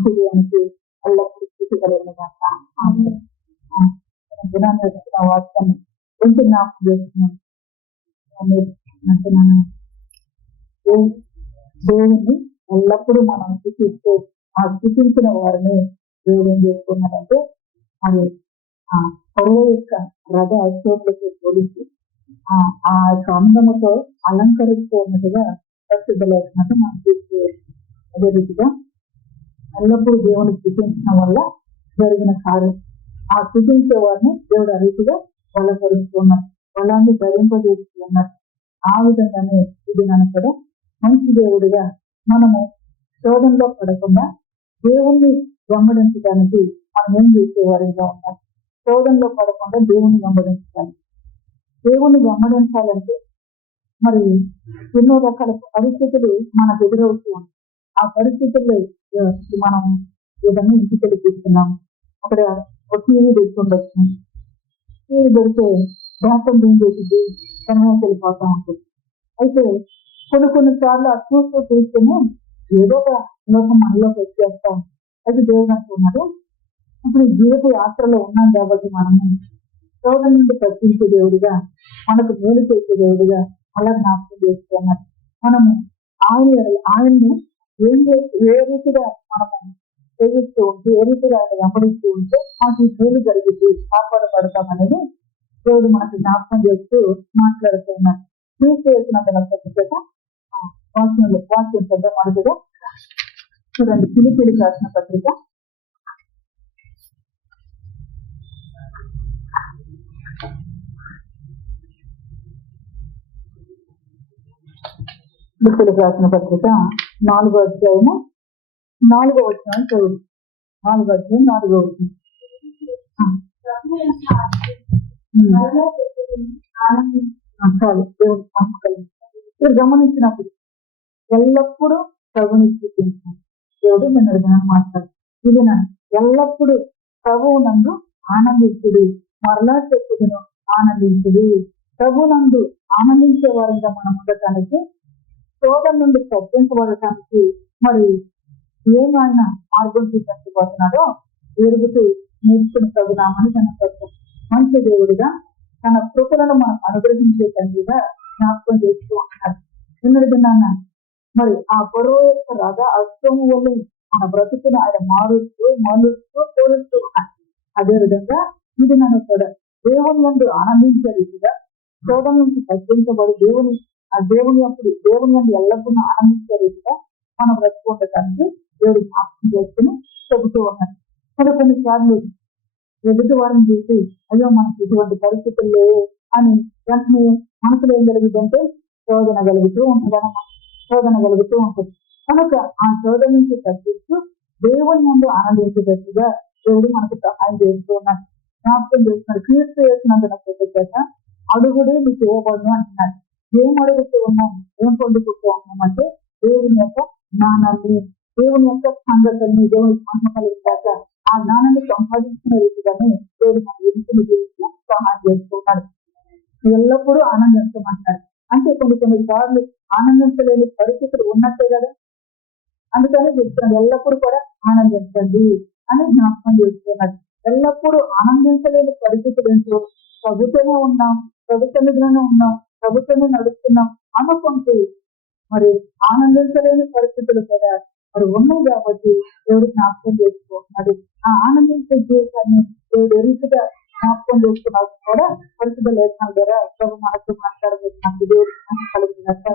మంచి దేవునికి ఎల్లప్పుడూ స్థితి కలిగిన వాక్యాన్ని కొంచెం జ్ఞాపకం చేస్తున్నాను. దేవుని ఎల్లప్పుడూ మనం స్థితిస్తూ ఆ స్థితించిన వారిని దేవుడు ఏం చేసుకున్నాడంటే అది ఆ పరువు యొక్క రథ అశోకులతో పోలిసి ఆ యొక్క అందముతో అలంకరిస్తూ ఉన్నట్టుగా పరిశుద్ధ లేఖనంతో మనం తీసుకోవచ్చు. అదే రీతిగా ఎల్లప్పుడూ దేవుని స్థితించడం వల్ల జరిగిన కార్యం ఆ స్థితించే వారిని దేవుడు ఆ రీతిగా బలపరుస్తున్నారు, బలాన్ని ధరింపజేస్తున్నారు. ఆ విధంగానే ఇది నన్ను కూడా మంచి దేవుడిగా మనము శోధనలో పడకుండా దేవుణ్ణి వెంబడించడానికి మనం ఏం చేసేవారిగా ఉన్నాం. శోధనలో పడకుండా దేవుణ్ణి వెంబడించాలి. దేవుణ్ణి వెంబడించాలంటే మరి ఎన్నో రకాల పరిస్థితులు మనకు ఎదురవుతూ ఉంటాయి. ఆ పరిస్థితుల్లో మనం ఏదన్నా ఇంటికి తీసుకున్నాము, అక్కడ ఒక టీవీ పెడుతుండొచ్చు. టీవీ పెడితే దాంట్లో ఏం చేసింది కనుక వెళ్ళిపోతూ ఉంటుంది. అయితే కొన్నిసార్లు ఆ చూస్తూనే ఏదో ఒక లోకం మనలోకి వచ్చేస్తాం. అయితే దేవుడు అంటున్నారు, ఇప్పుడు ఈ జీవిత యాత్రలో ఉన్నాం కాబట్టి మనము శోధన నుండి తప్పించే దేవుడిగా, మనకు మేలు చేసే దేవుడిగా అలా జ్ఞాపకం చేసుకున్నారు. మనము ఆయన్ని ఏ రీతిగా మనము సేవిస్తూ ఉంటే, ఏ రీతిగా ఆయన వెంబడిస్తూ ఉంటే మనకి మేలు జరిగింది, కాపాడపడతామనేది దేవుడు మనకు జ్ఞాపకం చేస్తూ మాట్లాడుతున్నారు. చేసినంత పత్రిక వాక్యం పెద్ద మనసుగా చూడండి. ఫిలిప్పీయులకు రాసిన పత్రిక 4వ అధ్యాయము 4వ వచనం చదువు. 4వ అధ్యాయం 4వ వచనం. చాలు దేవుడు మహిమ. మీరు గమనించినప్పుడు ఎల్లప్పుడూ ప్రభుని స్థుతించాలి. దేవుడు నిన్న దినాన్ని మాట్లాడు. ఇది ఎల్లప్పుడూ ప్రభువు నందు ఆనందించుడి, మరలా చెప్పుదును ఆనందించుడి. ప్రభు నందు ఆనందించే వారిగా మనం ఉండటానికి, శోధన నుండి తగ్గించబడటానికి మరి ఏమైనా మార్గం చూపించబోతున్నాడో ఎరుగుతూ నేర్చుకుని ప్రభునామని తన మంచి దేవుడిగా తన కృపలను మనం అనుగ్రహించే తండ్రిగా జ్ఞాపకం చేస్తూ ఉంటాడు. నిన్నటి దినాన్న మరి ఆ పొరవ యొక్క రథ అశ్వము వల్ల మన బ్రతుకును ఆయన మారుస్తూ పోలుస్తూ ఉన్నాడు. అదేవిధంగా ఇది నన్ను కూడా దేవుని యందు ఆనందించే రీతిగా, శోధన నుంచి తగ్గించబడి దేవుని యందు ఎల్లప్పుడూ ఆనందించే రీతిగా మనం బ్రతుకుండటానికి దేవుడు జ్ఞాపకం చేసుకుని చెబుతూ ఉన్నాడు. కొన్నిసార్లు ఎదుటి వారిని చూసి అయ్యో మనకి ఇటువంటి పరిస్థితులు లేవు అని వెంటనే మనసులో ఏం జరుగుతుందంటే శోధన కలుగుతూ ఉంటుంది. కనుక ఆ శోధన నుంచి తగ్గిస్తూ దేవుని యందు ఆనందించేటట్టుగా దేవుడు మనకు సహాయం చేస్తూ ఉన్నాడు, జ్ఞాపకం చేస్తున్నాడు. క్రీస్తు చేసినందున అడుగుడే మీకు ఇవ్వబడును అంటున్నాడు. ఏం అడుగుతూ ఉన్నాం, ఏం పొందుకుంటూ ఉన్నాం అంటే దేవుని యొక్క జ్ఞానాన్ని, దేవుని యొక్క సంగతుల్ని, దేవుని మహిమ కలిగితే ఆ జ్ఞానాన్ని సంపాదించిన రీతిగానే దేవుడు మన ఎదుగుని గురించి సహాయం చేస్తున్నాడు. ఎల్లప్పుడూ ఆనందించమంటాడు. అంటే కొన్నిసార్లు ఆనందించలేని పరిస్థితులు ఉన్నట్టే కదా, అందుకని చెప్తున్నాడు ఎల్లప్పుడూ కూడా ఆనందించండి అని జ్ఞాపకం చేస్తున్నాడు. ఎల్లప్పుడూ ఆనందించలేని పరిస్థితులు ఏంటో, ప్రభుత్వమే ఉన్నాం, ప్రభుత్వమే ఉన్నాం, ప్రభుత్వమే నడుస్తున్నాం అనుకుంటూ మరి ఆనందించలేని పరిస్థితులు కూడా మరి ఉన్నాయి కాబట్టి దేవుడు జ్ఞాపకం చేసుకుంటున్నాడు. ఆ ఆనందించే జీవితాన్ని దేవుడు ఎరువుగా జ్ఞాపకం చేసుకున్నా కూడా పరిశుద్ధ లేఖనాల ద్వారా ప్రభు మనతో మాట్లాడబోతున్నాడు. దేవుడు కలిగినట్టు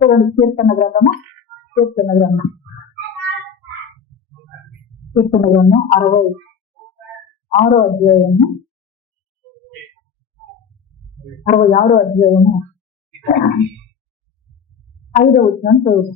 చూడండి. కీర్తన గ్రంథం 66వ అధ్యాయము 66వ అధ్యాయము 5వ వచనం చదువు.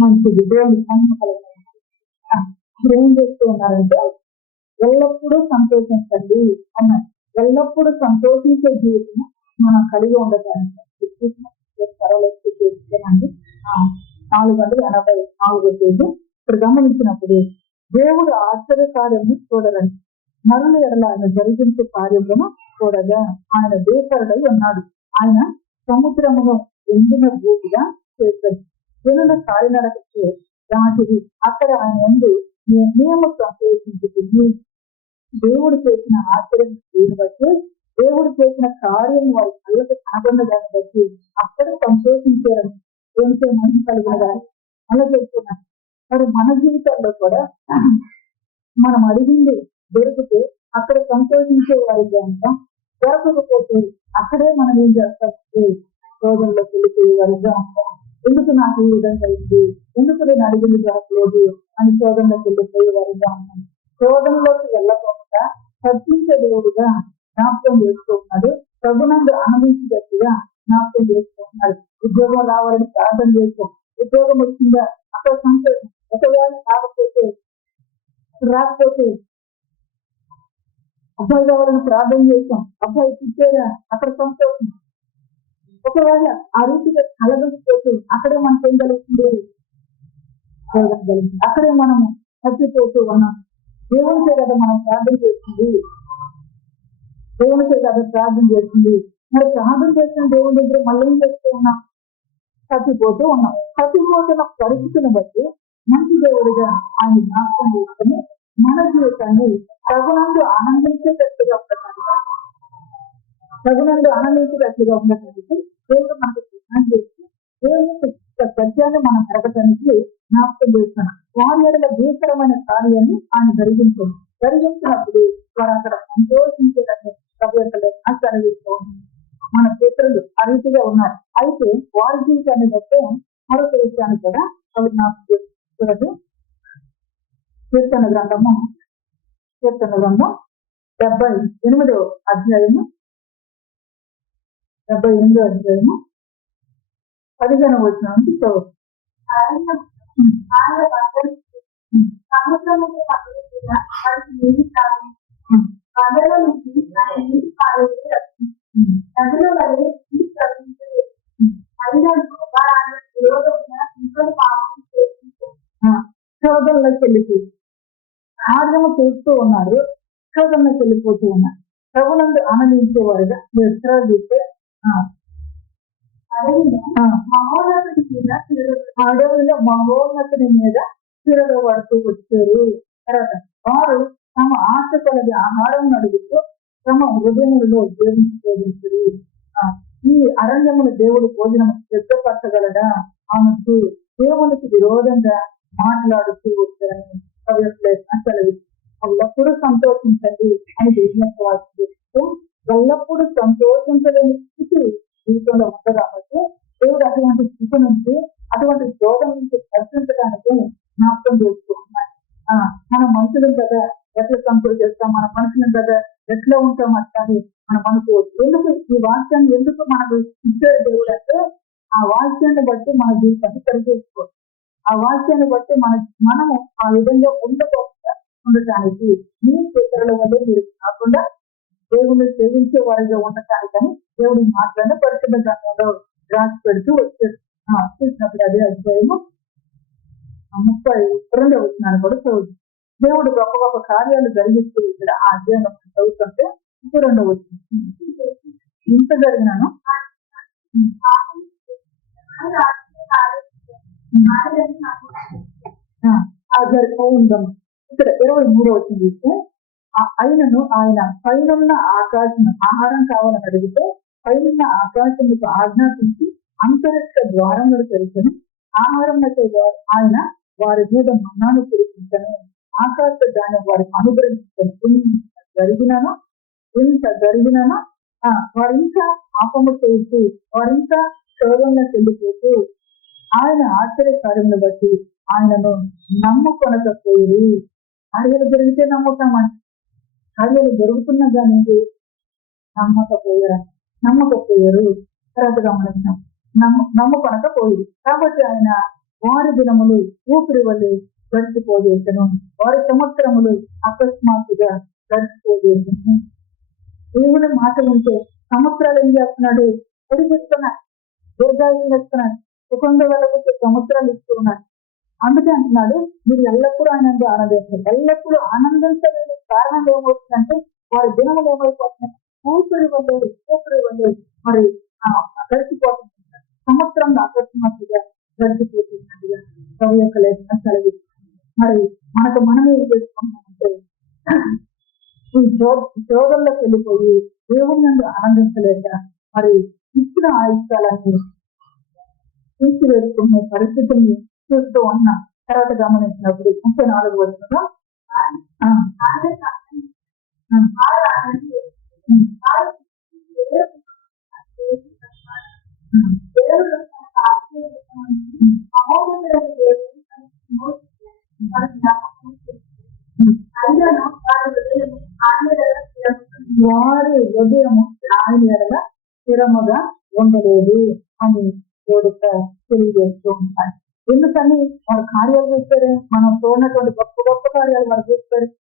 మంచిది. దేవుని మహిమ కలుగుతుంది. ఏం చేస్తూ ఉన్నారంటే ఎల్లప్పుడూ సంతోషించండి అన్నారు. ఎల్లప్పుడూ సంతోషించే జీవితం మనం కలిగి ఉండటానికి 484 ఇప్పుడు గమనించినప్పుడు దేవుడు ఆశ్చర్యకార్యము చూడరని మరుల ఎడల ఆయన జరిగించే కార్యములను చూడగా ఆయన బేసరుడై ఉన్నాడు. ఆయన సముద్రమును ఎండిన భూమిగా చేశాడు. జనుల కాలినడకకు దాటిది అక్కడ ఆయన ఎందు నియమం సంతోషించుతుంది. దేవుడు చేసిన ఆశ్చర్యం దీన్ని బట్టి, దేవుడు చేసిన కార్యం వారి కళ్ళకు కనబడిన దాన్ని బట్టి అక్కడ సంతోషించారని దేవునితో మహిమ కలిగిన దాన్ని అలా చెప్తున్నాను. మరి మన జీవితాల్లో కూడా మనం అడిగింది దొరికితే అక్కడ సంతోషించే వారికి అంతా, దొరకకపోతే అక్కడే మనం ఏం చేస్తామంటే శోధనలోకి వెళ్ళిపోయే వారిగా ఉంటాం. ఎందుకు నాకు ఈ విధంగా అయింది, ఎందుకు నేను అడిగింది దొరకలేదు అని శోధనలోకి వెళ్ళిపోయే వారిగా ఉంటాం. శోధనలోకి వెళ్ళకుండా తగ్గించే దేవుడుగా జ్ఞాపకం చేసుకుంటున్నాడు. ప్రభునందు ఆనందించేటట్టుగా జ్ఞాపకం చేసుకుంటున్నాడు. ఉద్యోగం రావాలని ప్రార్థన చేస్తాం. ఉద్యోగం వచ్చిందా అక్కడ సంతోషం. ఒకవేళ రాకపోతే అబ్బాయి కావాలని ప్రార్థన చేస్తాం. అబ్బాయి తిట్టారా అక్కడ సంతోషం. ఒకవేళ ఆ రీతిగా కలగలిగిపోతే అక్కడే మనకు ఏం కలుగుతుంది, అక్కడే మనము తప్పిపోతూ ఉన్నాం. దేవునికే కదా మనం ప్రార్థన చేస్తుంది, దేవునికే కదా ప్రార్థన చేస్తుంది. మరి ప్రార్థన చేసిన దేవుని దగ్గర మళ్ళీ ఏం చేస్తూ ఉన్నాం, తప్పిపోతూ ఉన్నాం. తప్పిపోతున్న పరిస్థితిని బట్టి మంచి దేవుడిగా ఆయన జ్ఞాపకం చేసుకుని మన జీవితాన్ని తగునందు ఆనందించేటట్టుగా ఉండటానికి దేవుడు మనకు సహాయం చేసి దేవుని సత్యాన్ని మనం జరగటానికి జ్ఞాపకం చేస్తున్నాం. వారి ఎడల భీకరమైన కార్యాన్ని ఆయన జరిగించినప్పుడు వారు అక్కడ సంతోషించేటట్టు ప్రభుత్వం ఆచరిస్తూ మన పితరులు ఆ రీతిగా ఉన్నారు. అయితే వారి జీవితాన్ని బట్టి మరొక విషయాన్ని కూడా వాళ్ళు జ్ఞాపకం చూడదు. కీర్తన గ్రంథం 78వ అధ్యాయము 15వ వచనం నుంచి చదువు. శోధనలోకి వెళ్ళిపోయి కార్యము చేస్తూ ఉన్నారు, శోధనలోకి వెళ్ళిపోతూ ఉన్నారు. ప్రభునందు ఆనందించేవారుగా చూస్తే అడవిలో మహోన్నతుని మీద తిరగబడుతూ వచ్చారు. తర్వాత వారు తమ ఆశ కొలది ఆహారం అడుగుతూ తమ హృదయములలో దేవుని శోధించరు. ఈ అరణ్యమును దేవుడు భోజనం సిద్ధపరచగలడా ఆమెకు దేవునికి విరోధంగా మాట్లాడుతూ వచ్చారని అసలు ఎల్లప్పుడూ సంతోషించండి అని దేవుని వాక్యం. ఎల్లప్పుడూ సంతోషించలేని స్థితి జీవితంలో ఉంది కాబట్టి దేవుడు అటువంటి స్థితి నుంచి, అటువంటి శోధన నుంచి రక్షించడానికి జ్ఞాపకం చేసుకుంటున్నాడు. మన మనుషులు కదా ఎట్లా సంతోషిస్తాం, మన మనుషులు కదా ఎట్లా ఉంటాం అట్లాగే మనం అనుకోవచ్చు. ఎందుకు ఈ వాక్యాన్ని ఎందుకు మనకు ఇచ్చాడు దేవుడు అంటే, ఆ వాక్యాన్ని బట్టి మన జీవితాన్ని సరిచేసుకోవచ్చు. ఆ వాక్యాన్ని బట్టి మనము ఆ విధంగా ఉండటానికి మీ పితరుల వల్ల మీరు కాకుండా దేవుని సేవించే వారిగా ఉండటానికని దేవుడి మాట్లాడిన పరిశుద్ధ గ్రంథంలో రాసి పెడుతూ వచ్చాడు. చూసినప్పుడు అదే అధ్యాయము 32వ వచనాన్ని కూడా చదువు. దేవుడు గొప్ప గొప్ప కార్యాలు జరిగిస్తూ ఇక్కడ ఆ అధ్యాయం చదువుతుంటే 32వ వచనం ఇంత జరిగినాను ఉందమ్మా. ఇక్కడ 23వ వచనం చూస్తే అయినను ఆయన పైనున్న ఆకాశం ఆహారం కావాలని అడిగితే పైనున్న ఆకాశంకు ఆజ్ఞాపించి అంతరిక్ష ద్వారములు తెరిచను ఆహారం ఆయన వారి మీద మన్నాను కురిపించను ఆకాశ ధాన్యం వారికి అనుగ్రహించను. ఇంత జరిగినాను వారు ఇంకా పాపము చేసి వారింకా శోధంగా చెల్లిపోతూ ఆయన ఆశ్చర్యకార్యమును బట్టి ఆయనను నమ్ముకొనకపోయి. కార్యాలు జరిగితే నమ్ముతామని, కార్యాలు జరుగుతున్నా కానీ నమ్మకపోయారు. తర్వాత గమనించాం, నమ్ముకొనకపోయి. కాబట్టి ఆయన వారి దినములు ఊపిరి వల్లి గడిచిపోదేశను, వారి సంవత్సరములు అకస్మాత్తుగా గడిచిపోదేశను. దేవుని మాట ఉంటే సంవత్సరాలు ఏం చేస్తున్నాడు, పొడిగిస్తున్నాడు, దీర్ఘాయుసం చేస్తున్నాడు. సుఖంగా వెళ్ళకపోతే సముద్రాలు ఇస్తున్నాడు. అందుకే అంటున్నాడు మీరు ఎల్లప్పుడూ ఆయన ఆనందిస్తారు. ఎల్లప్పుడూ ఆనందించలేని కారణం ఏమవుతుందంటే వారి దినములు ఏమైపోతున్నాయి, ఊపిరి వల్లేదు మరి గడిచిపోతుంది, సంవత్సరంలో ఆకర్షణగా గడిచిపోతున్నట్టుగా కవి యొక్క లేఖనం కలిగి. మరి మనకు మనమే ఏం చేసుకుంటామంటే ఈ శోధంలోకి వెళ్ళిపోయి దేవుని నుండి ఆనందించలేక మరి ఇచ్చిన ఆయుష్కాలన్నీ తీసివేసుకునే పరిస్థితిని చూస్తూ ఉన్నా. తర్వాత గమనించినప్పుడు 34 వచ్చిన వారి హృదయము ఆయన ఎడల స్థిరముగా ఉండలేదు అని దేవుడు తెలియజేస్తూ ఉంటాడు. ఎందుకని వాడు కార్యాలు చేస్తారు, మనం చూడనటువంటి గొప్ప గొప్ప కార్యాలు వారు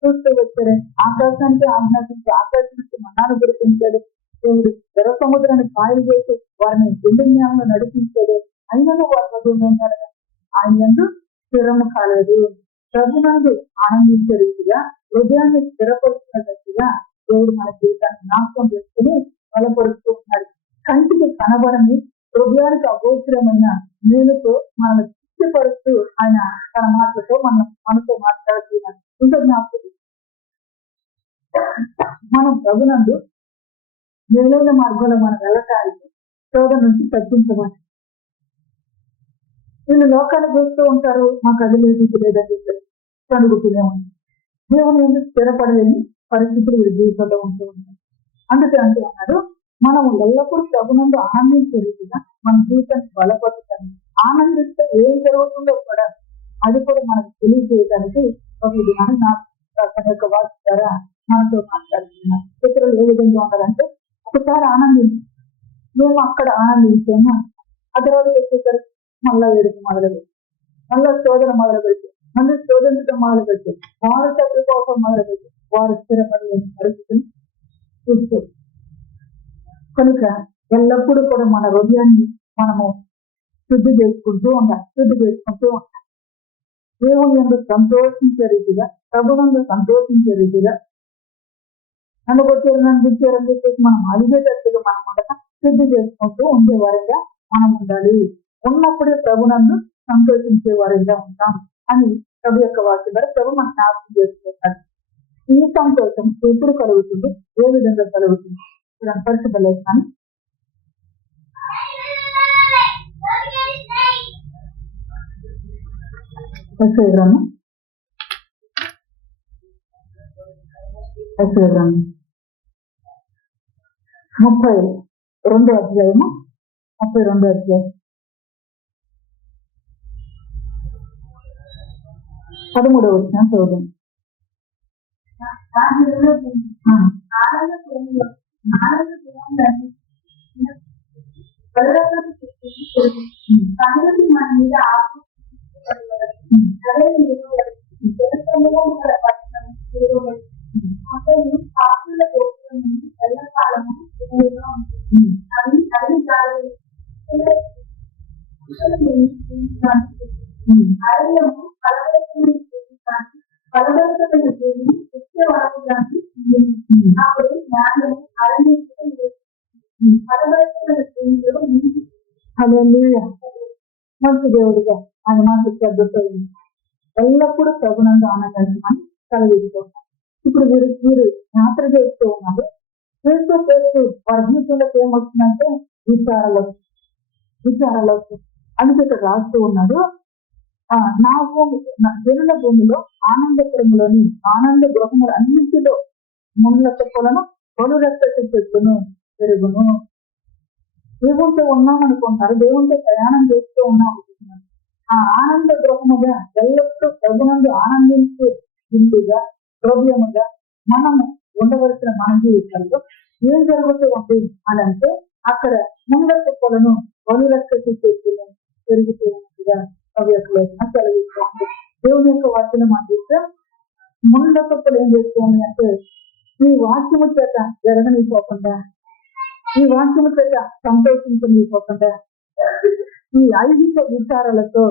చూస్తూ వచ్చారు. ఆకాశానికి ఆజ్ఞాపించి ఆకాశానికి మన్నాను గుర్తించాడు దేవుడు. ఎర్ర సముద్రాన్ని కాయలు చేసి వారిని ఎండు జ్ఞానంలో నడిపించాడు. అయినను వారి హృదయం ఆయన యందు స్థిరము కాలేదు. ప్రభునందు ఆనందించే రీతిగా హృదయాన్ని స్థిరపరుచుకున్నట్టుగా దేవుడు మన జీవితాన్ని జ్ఞాపకం చేసుకుని బలపరుస్తూ ఉన్నాడు. కంటికి కనబడని హృదయానికి అగోచరమైన మేలుతో మనల్ని తృప్తిపరుస్తూ ఆయన తన మాటలతో మనతో మాట్లాడుతున్నాడు. ఇంకా జ్ఞాపకం మనం ప్రభునందు మేలైన మార్గంలో మనం వెళ్ళటానికి శోధన నుంచి తగ్గించమని. వీళ్ళు లోకాన్ని చూస్తూ ఉంటారు, మాకు అది లేదు ఇది లేదని చెప్పి కనుగుతూనే ఉంటారు. దేవుని ఎందుకు స్థిరపడలేని పరిస్థితులు వీరి జీవితంలో ఉంటూ ఉంటారు. అందుకే అంటూ ఉన్నాడు మనం ఎల్లప్పుడూ ప్రభునందు ఆనందించే రీతిగా మన జీవితాన్ని బలపరుతాను. ఆనందిస్తే ఏం జరుగుతుందో కూడా అది కూడా మనకు తెలియజేయడానికి ఒక విధానం తన యొక్క వాటి ద్వారా మనతో మాట్లాడుతున్నారు. పితరులు ఏ విధంగా ఉండాలంటే ఒకసారి ఆనందించి మేము అక్కడ ఆనందించాము, ఆ తర్వాత వచ్చేసరికి మళ్ళా ఏడుపు మొదలుపెట్టి మళ్ళా శోధన మొదలుపెట్టి మళ్ళీ శోధించడం మొదలుపెట్టి వారు తప్పిపోవటం మొదలుపెట్టి వారు స్థిరపడలేని పరిస్థితిని చూస్తారు. కనుక ఎల్లప్పుడూ కూడా మన హృదయాన్ని మనము శుద్ధి చేసుకుంటూ ఉండాలి. దేవుని ఎందుకు సంతోషించే రీతిగా, ప్రభునందు సంతోషించే రీతిగా నన్ను దించారని చెప్పేసి మనం అడిగేటట్టుగా మనం ఉండగా శుద్ధి చేసుకుంటూ ఉండే వారిగా మనం ఉండాలి. ఉన్నప్పుడే ప్రభునందు సంతోషించే వారిగా ఉంటాం అని ప్రభు యొక్క వాక్యం ద్వారా ప్రభు మనం జ్ఞాపకం చేసుకుంటాడు. ఈ సంతోషం ఎప్పుడు కలుగుతుంది, ఏ విధంగా కలుగుతుంది పరిస్థితి లేఖనాన్ని గ్రంథం 32వ అధ్యాయము 32వ అధ్యాయం 13వ వచనం చదువుదాం. మంచి దేవుడిగా ఆయన మాకు అద్భుతమైంది. ఎల్లప్పుడూ ప్రభునందు ఆనందించమని కలిగిపోతాం. ఇప్పుడు వీరు యాత్ర చేస్తూ ఉన్నారు. చేస్తూ వారి జీవితంలోకి ఏమొస్తుందంటే విచారాలు అందుకే ఇక్కడ రాస్తూ ఉన్నాడు. నా భూమి జనుల భూమిలో ఆనందపురములోని ఆనంద గృహములు అన్నింటిలో ముళ్ళ చెప్పులను తొలి రక్త చెట్టును పెరుగును. దేవునితో ఉన్నాం అనుకుంటారు, దేవునితో ప్రయాణం చేస్తూ ఉన్నాం అనుకుంటున్నారు. ఆ ఆనంద గృహముగా ఎల్లప్పుడూ ప్రభునందు ఆనందించే ఇంటిగా ద్రవ్యముగా మనము ఉండవలసిన మన జీవితాల్లో ఏం జరుగుతూ ఉంది అని అంటే అక్కడ ముండ చెప్పులను తొలి రక్త చెట్టును పెరుగుతూ ఉన్నట్టుగా కలిగిస్తూ ఉంది. దేవుని యొక్క వాక్యం మనం చూస్తే ముండ చెప్పులు ఏం చేస్తుంది అంటే ఈ వాక్యము చేత జరగనిపోకుండా, ఈ వాక్యము చేత సంతోషించనిపోకుండా ఈ ఐహిక విచారాలతో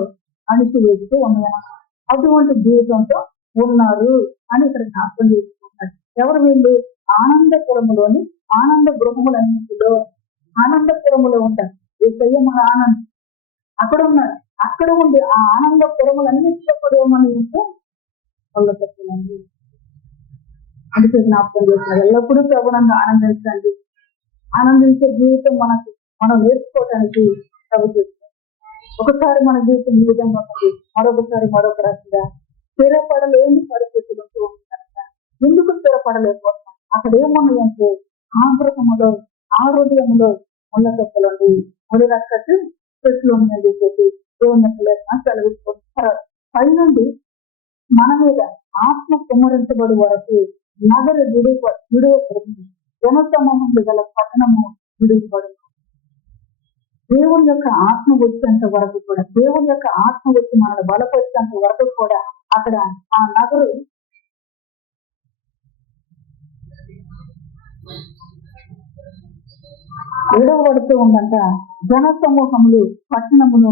అణిచివేస్తూ ఉన్నాయన్న. అటువంటి జీవితంతో ఉన్నారు అని ఇక్కడ జ్ఞాపకం చేసుకుంటారు. ఎవరు వీళ్ళు? ఆనందపురములోని ఆనంద గృహములన్నింటిలో ఆనందపురములో ఉంటారు. ఏసయ్య మన ఆనందం అక్కడ ఉన్నాడు. అక్కడ ఉండి ఆ ఆనందపురములన్నింటిలో కూడా ఏమని ఉంటే వాళ్ళ తప్పులండి. అందుకే జ్ఞాపకం చేస్తున్నారు, ఎల్లప్పుడూ ప్రభునందు ఆనందించండి. ఆనందించే జీవితం మనం నేర్చుకోవడానికి ప్రభు చేస్తారు. ఒకసారి మన జీవితం ఈ విధంగా ఉంటుంది, మరొకసారి మరొక రకంగా స్థిరపడలేని పరిస్థితులు ఉంటారు. ఎందుకు స్థిరపడలేకపోతున్నాం? అక్కడ ఏమున్నాయంటే ఆంధ్రకములో ఆ హృదయంలో ముళ్ళ తప్పులండి, ముడి రక్కటి చెట్లు ఉన్నాయని చెప్పేసి దేవుని సెలవిస్తున్నారు. పైనుండి మన మీద ఆత్మ కుమ్మరించబడి వరకు నగర విడువబడింది, జనసమూహంలో గల పట్టణము విడువబడింది. దేవుని యొక్క ఆత్మ వచ్చేంత వరకు కూడా, దేవుని యొక్క ఆత్మ వచ్చి మనల్ని బలపరిచేంత వరకు కూడా అక్కడ ఆ నగరు విడవబడుతూ ఉందంట. జన సమూహములు పట్టణము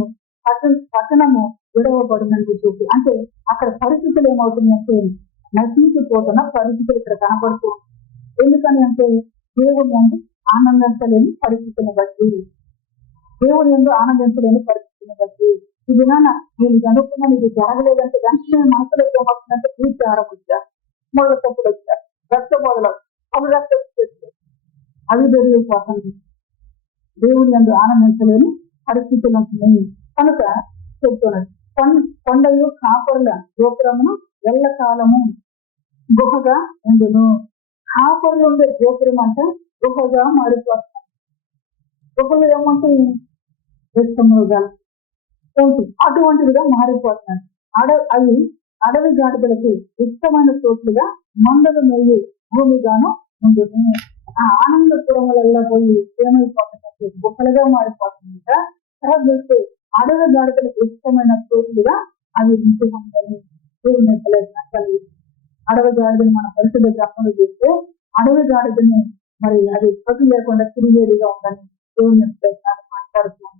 విడవబడిందని చెప్పేసి, అంటే అక్కడ పరిస్థితులు ఏమవుతున్నాయంటే నశించిపోతున్న పరిస్థితులు ఇక్కడ కనబడుతూ. ఎందుకని అంటే దేవుని అందు ఆనందించలేని పరిస్థితిని బట్టి, దేవుని అందు ఆనందించలేని పరిస్థితిని బట్టి ఈ దినాన నేను అనుకున్నాను ఇది జరగలేదంటే వెంటనే మనసులో ఏమవుతుందంటే పూర్తి ఆరంభించారు, ముళ్ళ తప్పులు వచ్చారు, రక్త బోధలు అవి రక్త అవి పెరిగిపోతుంది. దేవుని అందు ఆనందించలేని పరిస్థితులు ఉంటున్నాయి కనుక చెప్తున్నది. కొండలు కాపరుల గోపురమును ఎల్లకాలము గుహగా ఉండును. కాపరులు ఉండే గోపురం అంటే గుహగా మారిపోతాయి. గుహలు ఏమంటాయి? ఇష్టముగా అటువంటిదిగా మారిపోతున్నాయి. అవి అడవి గాడిదలకి ఇష్టమైన చోట్లుగా మందల మేలు భూమిగాను ఉండును. ఆ ఆనందపురములలో పోయి ఏమైపోతుందంటే గుహలుగా మారిపోతుంది. తర్వాత చూస్తే అడవి గాడిదలకు ఇష్టమైన చోట్లుగా అవి ఉంటుందని దేవుని కలిగి. అడవి గాడిదని మన పరిశుద్ధ గ్రంథంలో చూస్తే అడవి గాడిదని మరి అది పట్టు లేకుండా తిరిగేదిగా ఉందని దేవుని మాట్లాడుతున్నాం.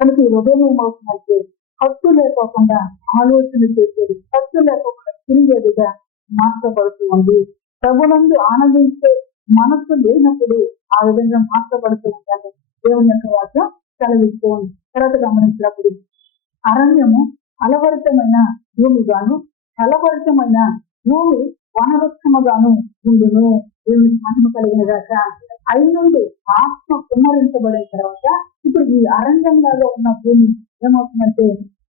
కనుక ఈ హృదయం ఏమవుతుందంటే ఖర్చు లేకోకుండా ఆలోచన చేసేది, ఖర్చు లేకోకుండా తిరిగేదిగా మార్చబడుతూ ఉంది. ప్రభునందు ఆనందించే మనస్సు లేనప్పుడు ఆ విధంగా మార్చబడుతూ ఉంటారు. దేవుని యొక్క వాక్యం సెలవిస్తూ ఉంది. తర్వాత గమనించినప్పుడు అరణ్యము ఫలభరితమైన భూమిగాను, ఫలభరితమైన భూమి వనవృక్షముగాను ఉండును. దేవునికి మహిమ కలిగిన గాక. అయి నుండి ఆత్మ కుమ్మరించబడిన తర్వాత ఇప్పుడు ఈ అరణ్యంలాగా ఉన్న భూమి ఏమవుతుందంటే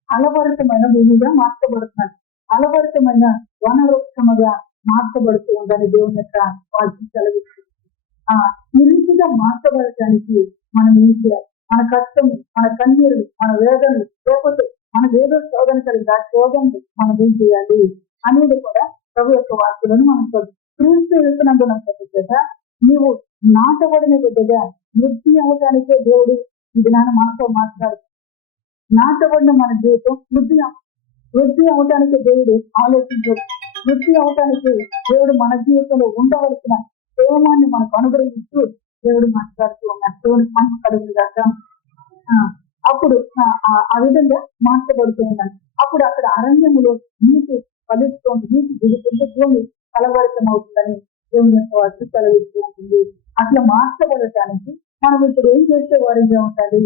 ఫలభరితమైన భూమిగా మార్చబడుతున్నారు, ఫలభరితమైన వనవృక్షముగా మార్చబడుతూ ఉందని దేవుని యొక్క వాక్యం సెలవిస్తుంది. ఈ రీతిగా మార్చబడటానికి మనం ఏం చేయాలి? మన కష్టము, మన కన్నీరులు, మన వేదనలు, లేకపోతే మనకు ఏదో శోధన కలిగి ఆ శోధనలు మనం ఏం చేయాలి అనేది కూడా ప్రభు యొక్క వాక్యాలను మనం క్రీస్తు వెళ్తున్నందున చేత నీవు నాటబడిన బిడ్డగా వృద్ధి అవ్వటానికే దేవుడు ఈ దినాన్ని మనతో మాట్లాడుతుంది. నాటబడిన మన జీవితం వృద్ధి అవ్వటానికి దేవుడు ఆలోచించాడు. వృద్ధి అవ్వటానికి దేవుడు మన జీవితంలో ఉండవలసిన ప్రేమాన్ని మనకు అనుగ్రహిస్తూ దేవుడు మాట్లాడుతూ ఉన్నాడు. దేవుడికి మనసు కలుగుతుందాక అప్పుడు ఆ విధంగా మార్చబడుతూ ఉన్నాడు. అప్పుడు అక్కడ అరణ్యములో నీటి ఫలిస్తుంది, నీటి దిగుతుంది, భూమి ఫలభరితం అవుతుందని దేవుని యొక్క వాటి సెలవిస్తూ ఉంటుంది. అట్లా మార్చబడటానికి మనం ఇప్పుడు ఏం చేసే వారిగా ఉండాలి?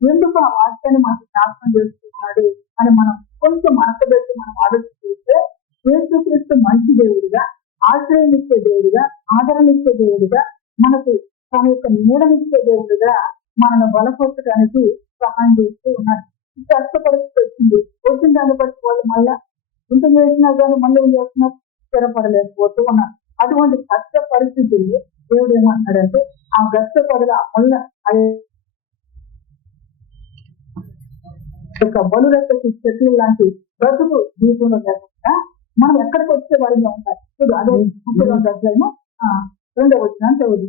ఎందుకు ఆ వాక్యాన్ని మనకు జ్ఞాపకం చేస్తున్నాడు అని మనం కొంచెం మనసుబెట్టి మనం ఆలోచిస్తే, యేసుక్రీస్తు మంచి దేవుడిగా, ఆశ్రయమిచ్చే దేవుడిగా, ఆదరణిచ్చే దేవుడిగా, మనకు తన యొక్క నీడనిచ్చే దేవుడిగా మనల్ని బలపరచడానికి సహాయం చేస్తూ ఉన్నారు. కష్టపరిస్థితి వచ్చిన దాన్ని బట్టి వాళ్ళు మళ్ళా ఇంత చేసినా కానీ మళ్ళీ ఏం చేస్తున్నారు? స్థిరపడలేకపోతూ ఉన్నారు. అటువంటి కష్ట పరిస్థితుల్లో దేవుడు ఏమంటున్నాడంటే ఆ కష్టపడల మళ్ళా యొక్క బలురెక్కకి చెట్లు లాంటి బ్రతుకు జీవితంలో లేకుండా మనం ఎక్కడికి వచ్చే వారిగా ఉంటారు. ఇప్పుడు అదే 32వ అధ్యాయము 2వ వచనం చదువు.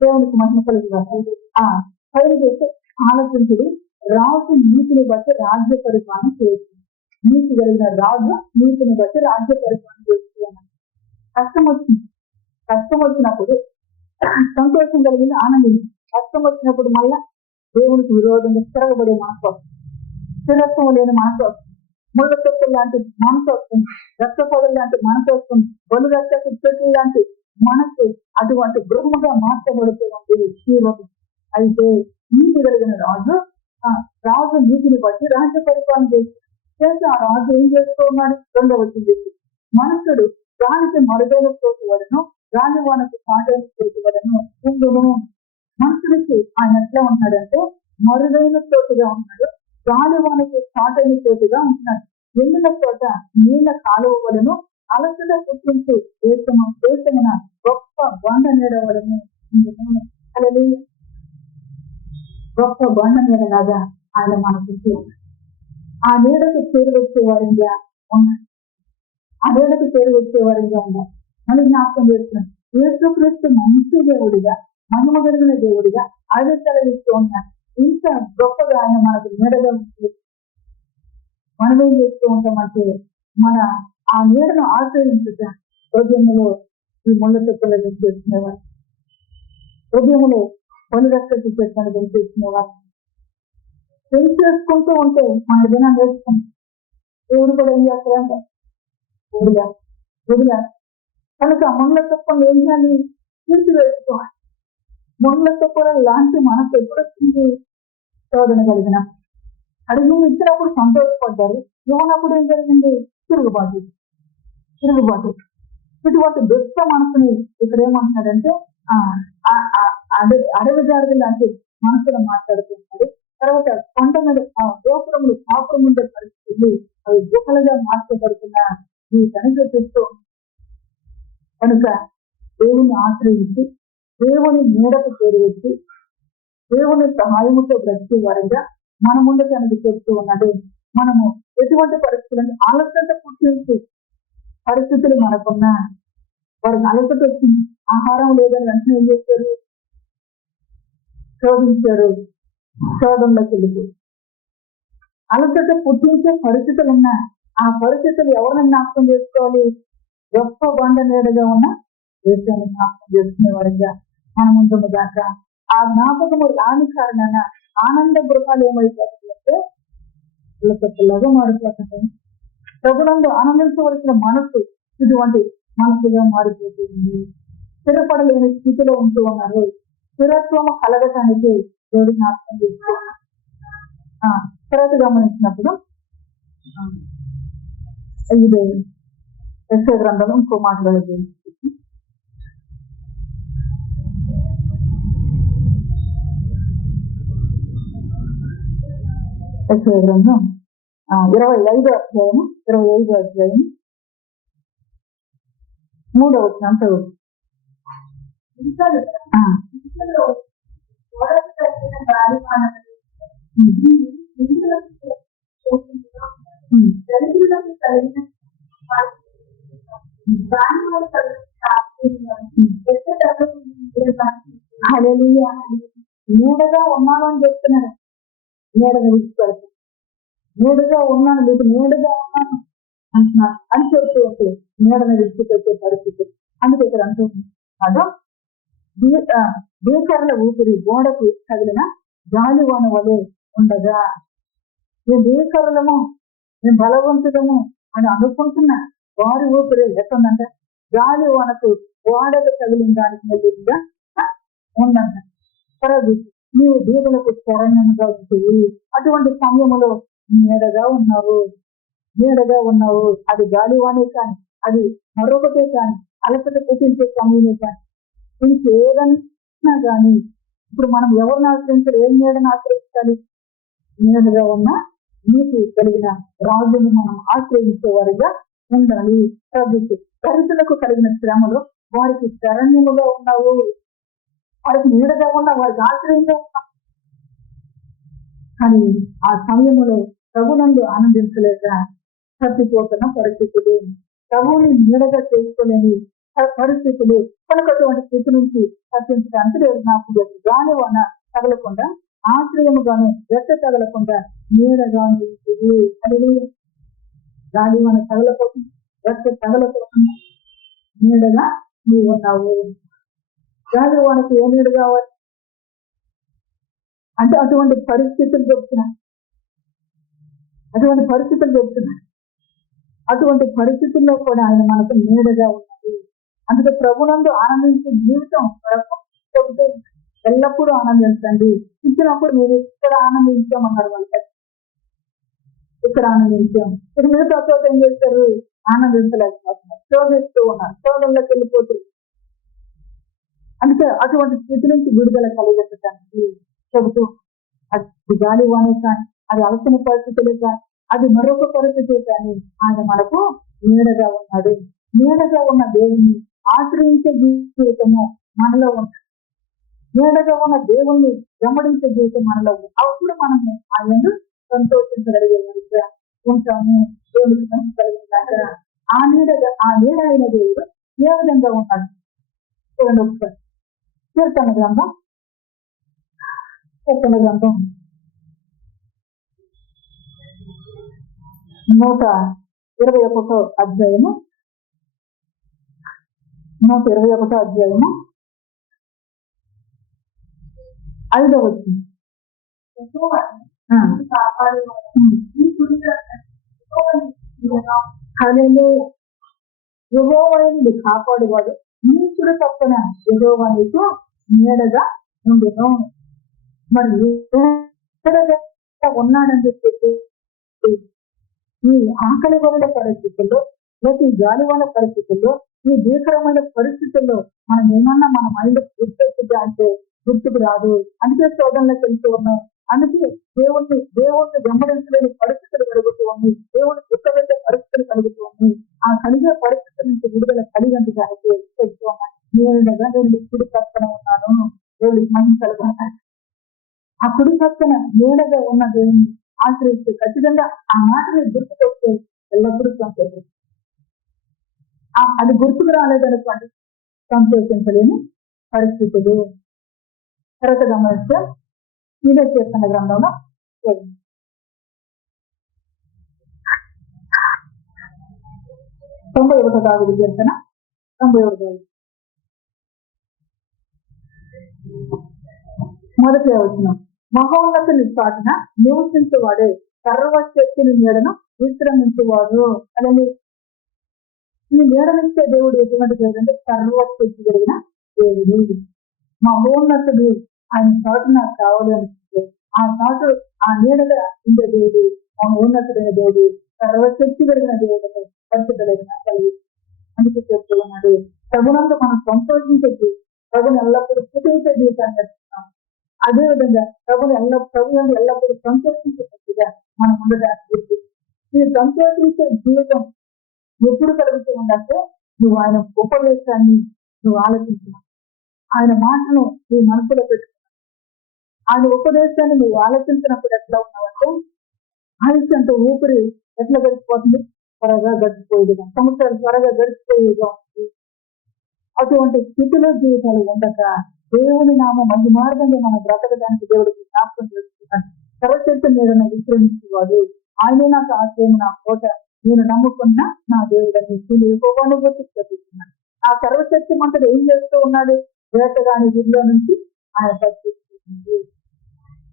దేవునికి మహిమ కలుగుతుంది. పైన చేస్తే ఆలోచించుడు, రాజు నీతిని బట్టి రాజ్య పరిపాలన చేయొచ్చు. నీతి కలిగిన రాజు నీతిని బట్టి రాజ్య పరిపాలన చేస్తున్నాడు. కష్టం వచ్చినప్పుడు సంతోషం కలిగింది, ఆనందించి. కష్టం వచ్చినప్పుడు మళ్ళా దేవునికి విరోధంగా తిరగబడే మనసు, స్థిరత్వం లేని మనసు, ముళ్ళ చెప్పులు లాంటి మనసు వస్తుంది, రక్తపొడలు లాంటి మనసు వస్తుంది, బలు రక్త చెట్లు లాంటి మనసు అటువంటి గృహముగా మార్చబడుతుంది జీవము. అయితే నీతి కలిగిన రాజు నీతిని బట్టి రాజ్య పరిపాలన చేసి ఆ రాజు ఏం చేస్తూ ఉన్నాడు? రెండవ వచ్చింది, మనుషుడు గాలికి మరుగైన చోటు వలను గాలి వానకు పాటైన చోటు వలను ఉండును. మనుషుడికి ఆయన ఎట్లా ఉన్నాడంటే మరుగైన చోటుగా ఉన్నాడు, గాలి వానకు పాటైన చోటుగా ఉంటున్నాడు. ఎండిన చోట నీళ్ళ కాలువ వలను అలసట పుట్టించి దేశమున గొప్ప బండ నీడవలను ఉండును. అలా గొప్ప బండ నీడలాగా ఆయన మనకు ఆ నీడకు చేరు వచ్చే వారిగా ఉన్నాడు. ఆ నీడకు చేరు వచ్చే వారిగా ఉన్నాడు. మళ్ళీ జ్ఞాపకం చేస్తున్నాడు, యేసుక్రీస్తు మంచి దేవుడిగా, మహిమ కలిగిన దేవుడిగా ఆదేశాలు ఉన్నాడు. ఇంత గొప్పగా ఆయన మనకు నీడగా ఉంటుంది. మనం ఏం చేస్తూ ఉంటామంటే మన ఆ నీడను ఆశ్రయించుట. హృదయంలో ఈ ముళ్ళ చెప్పులు చేస్తున్నవారు, హృదయంలో పని రక్షకు చేస్తాను చేస్తున్నవారు పెళ్లి చేసుకుంటూ ఉంటే మన దినం నేర్చుకుంటాం. దేవుడు కూడా ఏం చేస్తారంటే వదిలా కనుక ముళ్ళ తుప్పలు ఏం చేయాలి? తీర్చి వేసుకోవాలి. ముళ్ళ తుప్పల లాంటి మనసు ఎప్పుడు వచ్చింది? శోధన కలిగిన అడిగి ఇచ్చినప్పుడు సంతోషపడ్డారు, ఇవ్వనప్పుడు ఏం జరిగింది? తిరుగుబాటు. ఇటువంటి దుష్ట మనసుని ఇక్కడ ఏమంటున్నాడంటే అడవి జారుడు లాంటి మనసులో మాట్లాడుతున్నాడు. తర్వాత కొండ మీద గోపురములు కాపురం ఉండే పరిస్థితులు అవి గుహలుగా మార్చబడుతున్న ఈ కనుక చెప్తూ కనుక దేవుని ఆశ్రయించి దేవుని నీడకు చేరి వచ్చి దేవుని సహాయముతో బ్రతికే వారిగా మన ముందుకు అనేది చెప్తూ ఉన్నాడు. మనము ఎటువంటి పరిస్థితులను అలసట పుట్టించి పరిస్థితులు మనకున్నా వారికి అలసట వచ్చింది, ఆహారం లేదని వెంటనే ఏం చేశారు? శోధించారు. శోధంలోకి వెళ్ళి అలసట పుట్టించే పరిస్థితులు ఉన్నా ఆ పరిస్థితులు ఎవరిని జ్ఞాపకం చేసుకోవాలి? గొప్ప బండ నీడగా ఉన్న దేశాన్ని జ్ఞాపకం చేసుకునే వారిగా మన ముందు దాకా ఆ జ్ఞాపకము రాని కారణాన ఆనంద గృహాలు ఏమైపోతుందంటే పిల్లగా మారిపోతుంది. ప్రభునందు ఆనందించవలసిన మనసు ఇటువంటి మనసుగా మారిపోతుంది. స్థిరపడలేని స్థితిలో ఉంటూ ఉన్నారు. స్థిరత్వము కలగటానికి దేవుడు జ్ఞాపకం చేసుకోవాలి. తర్వాత గమనించినప్పుడు ఇది యెషయా గ్రంథంలో ఇంకో మాట్లాడేది యెషయా గ్రంథం 25వ అధ్యాయం 3వ వచనం చదువు. నీడగా ఉన్నాను అని చెప్తున్నాడు. నీడగా విడిచిపెడతాను, నీడగా ఉన్నాను, మీకు నీడగా ఉన్నాను అంటున్నాను అని చెప్తూ ఉంటే నీడను విడిచిపెట్టే పరిస్థితి. అందుకే ఇక్కడ అంటుంది అదో భీకరుల ఊపిరి గోడకు తగిలిన గాలివాన వలె ఉండగా, మేము భీకరులము, మేము బలవంతులము అని అనుకుంటున్న వారి ఊపిరి ఎట్టుందంటే గాలివానకు గోడకు తగిలిన దానికి మెల్లిగా ఉందంట. తర్వాత నీవు బీదలకు శరణ్యముగా ఉంటుంది. అటువంటి సమయంలో నీడగా ఉన్నావు. అది గాలివానే కానీ, అది మరొకటే కానీ, అలసట పుట్టించే సమయమే కానీ, ఇంకేదన్నా కానీ ఇప్పుడు మనం ఎవరిని ఆశ్రయించాలి? ఏం నీడని ఆశ్రయించాలి? నీడగా ఉన్న నీతి కలిగిన రాజుని మనం ఆశ్రయించే వారిగా ఉండాలి. దరిద్రులకు కలిగిన శ్రమలో వారికి శరణ్యముగా ఉన్నావు, వారికి నీడగా ఉన్నా, వారికి ఆశ్రయంగా ఉన్నా. కానీ ఆ సమయంలో ప్రభునందు ఆనందించలేక తప్పిపోతున్న పరిస్థితులు, ప్రభువుని నీడగా చేసుకోలేని పరిస్థితులు, కనుక అటువంటి స్థితి నుంచి తప్పించడానికి లేదు. నాకు గాలివాన తగలకుండా ఆశ్రయముగాను రెట్ట తగలకుండా నీడగాను ఇది అది గాలి మన తగలపోతుంది, రెట్ట తగలపోతుంది, నీడగా నీవు ఉన్నావు. గాలి వానకి ఏ నీడు కావాలి అంటే అటువంటి పరిస్థితులు చెప్తున్నాను, అటువంటి పరిస్థితులు చెప్తున్నాను. అటువంటి పరిస్థితుల్లో కూడా ఆయన మనకు నీడగా ఉన్నది. అందుకే ప్రభునందు ఆనందించే జీవితం చెబుతూ ఎల్లప్పుడూ ఆనందించండి. ఇచ్చినప్పుడు మీరు ఇక్కడ ఆనందించామన్నారు వాళ్ళకి, ఇక్కడ ఆనందించాం. ఇక్కడ మిగతా చోట ఏం చేస్తారు, ఆనందించలేకపోతున్నారు, శోధిస్తూ ఉన్నారు, శోధంలోకి వెళ్ళిపోతుంది. అందుకే అటువంటి స్థితి నుంచి విడుదల కలిగెట్టడానికి చెబుతూ, అది గాలి వానే కానీ, అది అలసిన పరిస్థితులే కానీ, అది మరొక పరిస్థితి కానీ ఆయన మనకు నీడగా ఉన్నాడు. నీడగా ఉన్న దేవుణ్ణి ఆశ్రయించే జీవితము మనలో ఉంటుంది. నీడగా ఉన్న దేవుణ్ణి వెంబడించే జీవితం మనలో ఉంది. అప్పుడు మనము ఆయన సంతోషించగలిగే వారిగా ఉంటాము. దేవునికి మంచి కలిగినాక ఆ నీడ అయిన దేవుడు ఏ విధంగా ఉన్నాడు చూడండి ఒకసారి. కీర్తన గ్రంథం 121 అధ్యాయము 5వ వచనం. యెహోవాను కాపాడువాడు నీచుడు తప్పన యెహోవాకు నీడగా ఉండును. మరి ఉన్నాడని చెప్పి ఈ ఆకలి వలన పరిస్థితుల్లో, లేక ఈ గాలి వలన పరిస్థితుల్లో, ఈ భీకరమైన పరిస్థితుల్లో మనం ఏమన్నా మన మైండ్ గుర్తొచ్చుగా అంటే గుర్తుకు రాదు. అందుకే శోధనలోకి వెళ్తూ ఉన్నాం. అందుకే దేవుణ్ణి వెంబడించలేని పరిస్థితులు కలుగుతూ ఉన్నాయి, దేవుని గుర్తపెట్టే పరిస్థితులు కలుగుతూ ఉన్నాయి. ఆ కలిగే పరిస్థితుల నుంచి విడుదల కలిగేందుకు చెప్తూ ఉన్నాయి. నేను కుడి పక్కన ఉన్నాను, దేవుడికి మహిమ కలుగుతాను. ఆ కుడి పక్కన నీడగా ఉన్న దేవుని ఆశ్రయిస్తే ఖచ్చితంగా ఆ మాటని గుర్తుకొస్తే ఎల్లప్పుడూ సంతోషం. అది గుర్తుకు రాలేదనుకోండి, సంతోషించలేని పరిస్థితులు. తర్వాత గమనిస్తే ఇదే చేస్తున్న గ్రంథంలో 91వ దావీదు కీర్తన 91వ మొదటి వచనం. మహోన్నతుని చాటున నివసించువాడే సర్వశక్తిని నీడను విశ్రమించువాడు. అలాగే ఈ నీడనిచ్చే దేవుడు ఎటువంటి దేవుడు అంటే సర్వశక్తి కలిగిన దేవుడు. మహోన్నతుడు ఆయన చాటు నాకు కావాలి అనిపిస్తే ఆ చాటు ఆ నీడగా ఉండే దేవుడు మహోన్నతుడైన దేవుడు, సర్వశక్తి కలిగిన దేవుడు, పరిశుద్ధులైన కలిగి. అందుకే చెప్తూ ఉన్నాడు, ప్రభునందు మనం సంతోషించే ప్రభుని ఎల్లప్పుడూ స్థుతించే జీవితాన్ని నడుస్తున్నాం. అదేవిధంగా ప్రభుని ఎల్లప్పుడూ సంతోషించేటట్టుగా మనం ఉండడానికి ఈ సంతోషించే జీవితం ఎప్పుడు కలుగుతూ ఉందంటే నువ్వు ఆయన ఉపదేశాన్ని నువ్వు ఆలోచించినావు, ఆయన మాటను నీ మనసులో పెట్టుకున్నావు. ఆయన ఉపదేశాన్ని నువ్వు ఆలోచించినప్పుడు ఎట్లా ఉన్నావంటే ఆయుష్యంతో ఊపిరి ఎట్లా గడిచిపోతుంది, త్వరగా గడిచిపోయేదిగా, సంవత్సరాలు త్వరగా గడిచిపోయేదిగా ఉంటుంది. అటువంటి స్థితిలో జీవితాలు ఉండక దేవుని నామ మంచి మార్గంగా మనం బ్రతకడానికి దేవుడికి జ్ఞాపకం చేసుకుంటాను. సర్వశక్తి మీదను విశ్రమించేవాడు, ఆయనే నాకు ఆశ్రయం, నా కోట, నేను నమ్ముకున్న నా దేవుడని అనుభూతి చెప్తున్నాను. ఆ సర్వశక్తి మంత్రుడు ఏం చేస్తూ ఉన్నాడు, వేటగాని గిరిలో నుంచి ఆయన పరిస్థితి,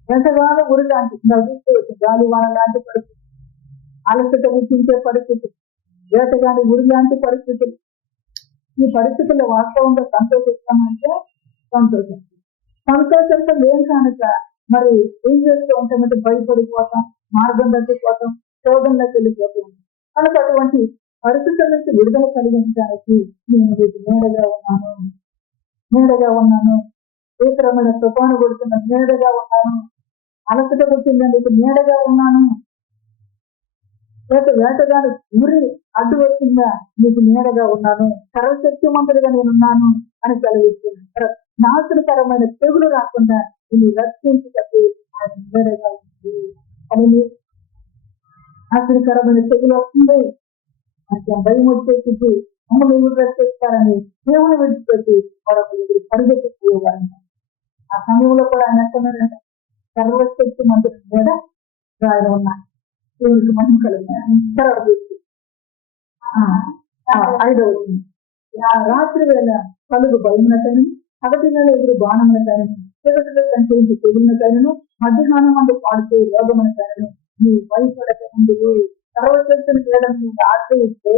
వేటగాని ఉరి లాంటి గాలి వాన లాంటి పరిస్థితి, అలసట గుర్తించే పరిస్థితి, వేటగాని ఉరి లాంటి పరిస్థితులు. ఈ పరిస్థితుల్లో వాస్తవంగా సంతోషిస్తామంటే సంతోషంతో ఏం కనుక మరి ఏం చేస్తూ ఉంటామంటే భయపడిపోతాం, మార్గం తగ్గిపోతాం, శోధంలోకి వెళ్ళిపోతాం. కనుక అటువంటి పరిస్థితుల నుంచి విడుదల కలిగించడానికి నేను వీటి నీడగా ఉన్నాను, తీవ్రమైన తుఫాను కొడుతున్న నీడగా ఉన్నాను, అలసట కొట్టిందని నీడగా ఉన్నాను, లేక వేటగాను ఊరి అడ్డు వచ్చిందా నీకు నీడగా ఉన్నాను, సర్వశక్తిమంతుడిగా నేనున్నాను అని కలిగిస్తున్నాను. నాశనకరమైన తెగులు రాకుండా నేను రక్షించి ఆయన నీడగా ఉంది అని. నాశనకరమైన తెగులు వస్తుంది, భయం వచ్చేసి మమ్మల్ని ఎవరు రక్షిస్తారని దేవుని విడిచిపెట్టి మరొక పరిగెత్తిపోయేవారు. ఆ సమయంలో కూడా ఆయన ఎక్కడున్నారంటే సర్వశక్తి మంత్రుల మీద రాయడం ఉన్నాయి. దేవుడికి మహిమ కలుగుతాయి. తర్వాత 5వ రాత్రి వేళ కలుగు భయమునకైనను, పగటి వేళ ఎదురు బాణమునకైనను, చీకటిలో సంచరించి తెగులునకైనను, మధ్యాహ్నం మందు పాడితే రోగమునకైనను నీవు భయపడక ఉండదు. సర్వశక్తిని చేయడం నీకు ఆశ్రయిస్తే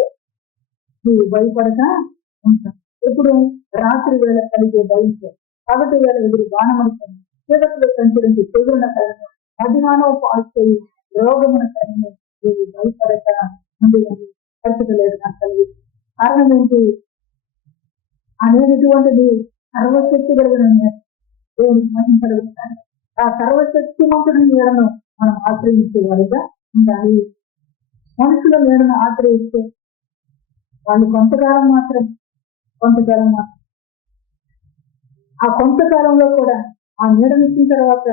నీవు భయపడక ఉంటావు. ఎప్పుడు రాత్రి వేళ కలిగే భయంతో, పగటి వేళ ఎదురు బాణమునకైనను, చీకటిలో సంచరించి తెగులునకైనను, మధ్యాహ్నం పాడితే రోగమునకైనను నీవు భయపడక ఉండదు. పరిస్థితి లేదు నాకు కలిగి. కారణం ఏంటి అనేటువంటిది సర్వశక్తి కలిగిన దేవునికి మహిమ కలుగుతారు. ఆ సర్వశక్తి మంతుడి నీడను మనం ఆశ్రయించే వారిగా ఉండాలి. మనుషుల నీడను ఆశ్రయిస్తే వాళ్ళు కొంతకాలం మాత్రం ఆ కొంతకాలంలో కూడా ఆ నీడనిచ్చిన తర్వాత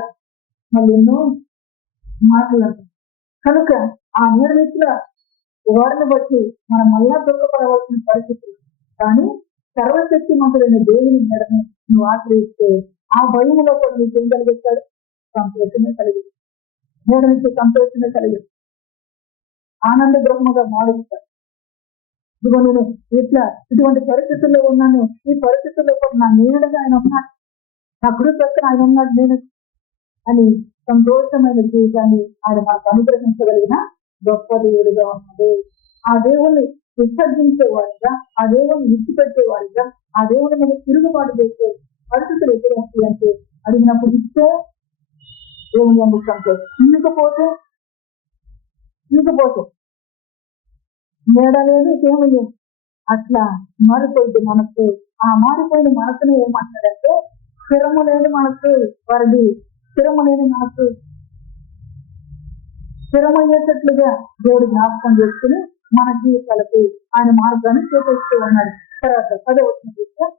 మళ్ళీ ఎన్నో మాట్లాడతాం. కనుక ఆ నీడనిచ్చిన వారిని బట్టి మనం మళ్ళా దుఃఖపడవలసిన పరిస్థితి. కానీ సర్వశక్తి మంతుడైన దేవుని నీడను నువ్వు ఆశ్రయిస్తే ఆ భయంలో కూడా నీకు ఏం కలిగిస్తాడు? సంతోషమే కలిగి, నీడనిచ్చే సంతోషమే కలిగి ఆనంద బ్రహ్మగా మారుస్తాడు. ఇదిగో నేను ఇటువంటి పరిస్థితుల్లో ఉన్నాను, ఈ పరిస్థితుల్లో కూడా నా నీడగా ఆయన ఉన్నాడు, నా గుడి ప్రక్కన ఆయన ఉన్నాడు నేను అని సంతోషమైన జీవితాన్ని ఆయన మనకు అనుగ్రహించగలిగిన గొప్ప దేవుడిగా ఉన్నది. ఆ దేవుణ్ణి విసర్జించే వారిగా, ఆ దేవుణ్ణి విడిచిపెట్టే వారిగా, ఆ దేవుని మీద తిరుగుబాటు చేసే పరిస్థితులు ఎప్పుడు వస్తాయి అంటే అడిగినప్పుడు ఇస్తే దేవుని ఎందుకు సంతోషం, ఇంకపోతే మేడ లేదు ఏమి లేదు, అట్లా మారిపోయింది మనసు. ఆ మారిపోయిన మనసును ఏమంటాడంటే స్థిరము లేని మనసు వారిది. స్థిరమయ్యేటట్లుగా దేవుడు జ్ఞాపకం చేసుకుని మన జీవితాలకు ఆయన మార్గాన్ని చూపిస్తూ ఉన్నాడు. తర్వాత 10వ వచనం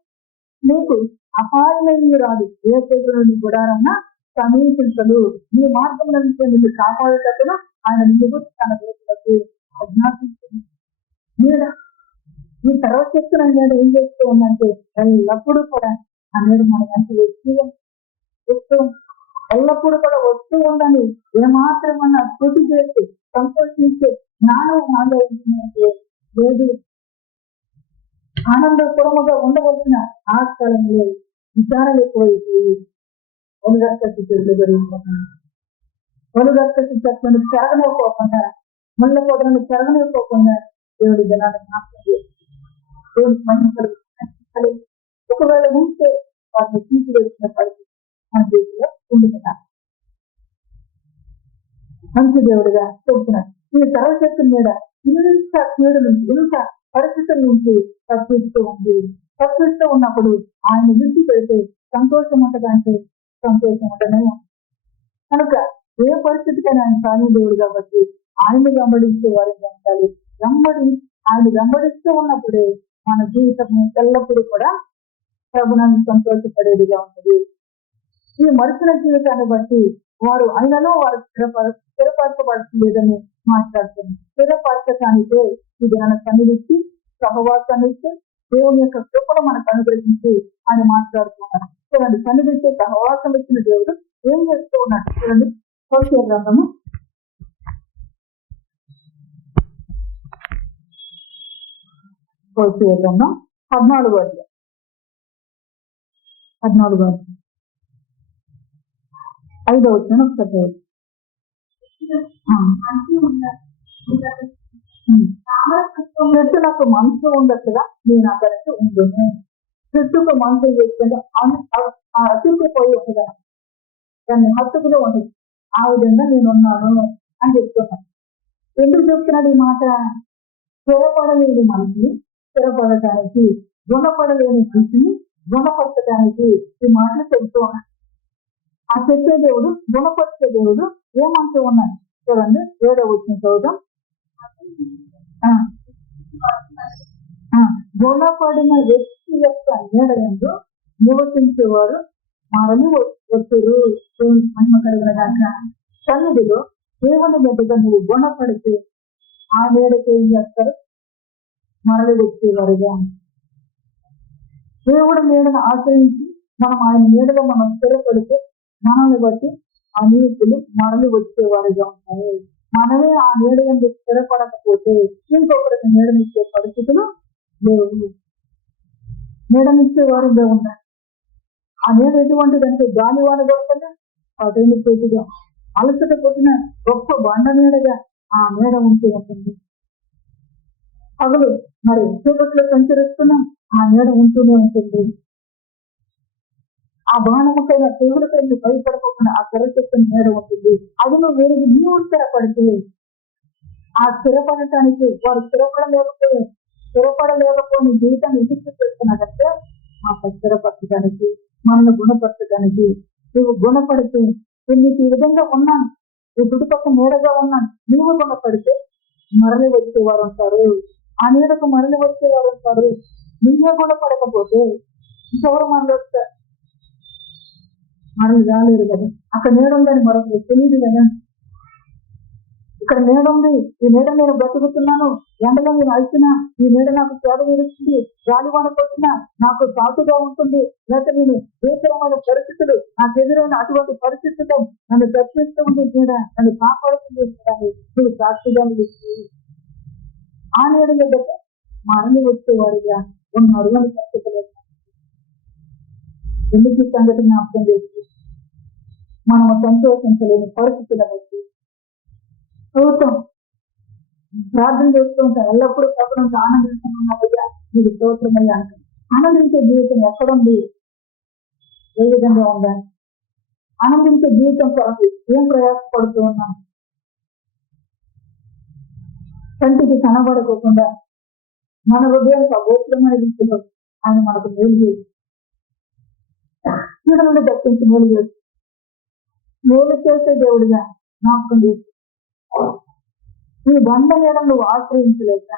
నీకు అపాయమేమీ రాదు, ఏ తెగులు గుడారన్నా సమీపించదు, నీ మార్గంలో నుంచి నిన్ను కాపాడేటప్పుడు ఆయన నిన్ను తన దేశులకు అజ్ఞాపించింది. ఈ సర్వశక్తులు అనేది ఏం చేస్తూ ఉందంటే ఎల్లప్పుడూ కూడా అనేది మన ఎంత వస్తూ ఎల్లప్పుడూ కూడా వస్తూ ఉందని ఏమాత్రమన్నా కృషి చేసి సంతోషించి జ్ఞానం ఆలోచించినట్టు లేదు. ఆనందపూర్వముగా ఉండవలసిన ఆ స్థలంలో విచారణ ఎక్కువైపోయి ఒలుగక్కసి చెట్లను చెరగనివ్వకోకుండా, ముళ్ళ పొదలను చెరగనివ్వకోకుండా దేవుడి జనాన్ని జ్ఞాపకం చేసి దేవుడికి మహిమ కలుగుతుంది. ఒకవేళ ఉంటే వాటిని తీసివేసిన పరిస్థితి మన చేతిలో ఉండుతున్నారు. మంచి దేవుడిగా చెబుతున్నారు. ఈ సర్వశక్తి మీద ఇంత కీడు నుంచి, ఇంత పరిస్థితుల నుంచి తప్పిస్తూ ఉన్నప్పుడు ఆయన విడిచి పెడితే సంతోషం ఉంటదంటే సంతోషం ఉంటనే ఉంది. కనుక ఏ పరిస్థితికైనా ఆయన సాని దేవుడు కాబట్టి ఆయన్ని వెంబడించే వారిని ఉండాలి. ఆయన వెంబడిస్తూ ఉన్నప్పుడే మన జీవితం ఎల్లప్పుడూ కూడా ప్రభుత్వాన్ని సంతోషపడేదిగా ఉంటుంది. ఈ మరుసన జీవితాన్ని బట్టి వారు ఆయనలో వారు స్థిరపరచబడలేదని మాట్లాడుతుంది. స్థిరపరచడానికే ఇది మన సన్నిధించి సహవాసాన్ని ఇచ్చి దేవుని యొక్క కృపను మనకు అనుగ్రహించి ఆయన మాట్లాడుతున్నారు. చూడండి, సన్నిధించే సహవాసం ఇచ్చిన దేవుడు ఏం చేస్తూ ఉన్నాడు చూడండి. హోషేయ గ్రంథము 14వ అధ్యాయం 5వ వచనం ఒకసారి చెట్టులకు మనసు ఉండట్టుగా నేను అక్కడికి ఉండును. చెట్టుకు మనసు చేసుకుంటే అతుక్కుపోయి ఉంటుందా, దాన్ని హత్తుకునే ఉంటుంది. ఆ విధంగా నేను ఉన్నాను అని చెప్తున్నాను. ఎందుకు చెప్తున్నాడు ఈ మాట? స్థిరపడలేని మనసుని స్థిరపడటానికి, గుణపడలేని మనసుని గుణపరచడానికి ఈ మాటలు చెబుతూ ఉన్నాడు. ఆ చెప్పే దేవుడు, గుణపరిచే దేవుడు ఏమంటూ ఉన్నాడు చూడండి. 7వ వచనం చదువుదాం. గుణపడిన వ్యక్తి యొక్క నీడయందు నివసించేవారు మరలి వచ్చురు. మహిమ కలిగిన దాకా సన్నిధిలో దేవుని బిడ్డగా నువ్వు గుణపడితే ఆ నీడకి ఏం చేస్తారు? మరలి వచ్చేవారుగా. దేవుడు నీడను ఆశ్రయించి మనం ఆయన నీడలో మనం స్థిరపడితే మనల్ని బట్టి అనేకులు మరలి వచ్చేవారుగా ఉంటారు. మనమే ఆ నీడ ఎందుకు స్థిరపడకపోతే ఇంకొకరికి నీడనిచ్చే పరిస్థితులు లేవు. నీడనిచ్చేవారుగా ఉన్నారు. ఆ నీడ ఎటువంటిదంటే గాలివాన దొరకగా పదైన పోటీగా అలసట పొద్దున గొప్ప బండ నీడగా ఆ నీడ ఉంటూ ఉంటుంది. పగలు మరి చీకట్లో సంచరిస్తున్నాం, ఆ నీడ ఉంటూనే ఉంటుంది. ఆ బాణముకైనా దేవుడికైనా భయపడకుండా ఆ తెరచెక్కని నీడ ఉంటుంది. అది నువ్వు వేరేది నీవు స్థిరపడితే ఆ స్థిరపడటానికి వారు స్థిరపడలేకపోయిన జీవితాన్ని ఎదురు చేస్తున్నాడంటే మాకు స్థిరపరచడానికి, మనల్ని గుణపరచడానికి. నువ్వు గుణపడితే నేను ఈ విధంగా ఉన్నాను, ఈ చుట్టుపక్కల నీడగా ఉన్నాను, నువ్వు గుణపడితే మరలి వచ్చేవారు ఉంటారు. ఆ నీడకు మరలి వచ్చేవారు ఉంటారు. నువ్వే గుణపడకపోతే ఇంకెవరు మరలి వస్తారు? మరలి రాలేరు కదా. అక్కడ నీడ ఉందని మరొకరు తెలియదు కదా. ఇక్కడ నీడ ఉంది, ఈ నీడ నేను బ్రతుకుతున్నాను, ఎండలో నేను అలిసినా ఈ నీడ నాకు సేవ తీరుస్తుంది, గాలివాన కొట్టినా నాకు సాటుగా ఉంటుంది, లేక నేను భీకరమైన పరిస్థితులు నాకు ఎదురైన అటువంటి పరిస్థితుల్లో నన్ను దర్శిస్తూ ఉంది నీడ, నన్ను కాపాడుతుంది నువ్వు సాక్షిగా నిలుస్తుంది. ఆ నీడ దగ్గర మరణి వచ్చేవాడిగా ఉన్నారు అని చెప్పలేదు. ఎందుకు ఈ సంగతిని అర్థం చేసి మనము సంతోషించలేని పరిస్థితుల బట్టి ప్రభుత్వం ప్రార్థన చేస్తూ ఉంటాం. ఎల్లప్పుడూ ప్రభుత్వం ఆనందిస్తున్నట్టుగా మీరు స్తోత్రమయ్యా అంటాం. ఆనందించే జీవితం ఎక్కడుంది? ఏ విధంగా ఉండాలి? ఆనందించే జీవితం కొరకు ఏం ప్రయాసపడుతూ ఉన్నాం? కంటికి కనబడకోకుండా మన హృదయానికి అగోచరమైన రీతిలో ఆయన మనకు మేలు చేసి కీడు నుండి దక్కించి మేలు చేసి మేలు చేసే దేవుడిగా జ్ఞాపకం చేసి ఈ బండ నీడ నువ్వు ఆశ్రయించలేక,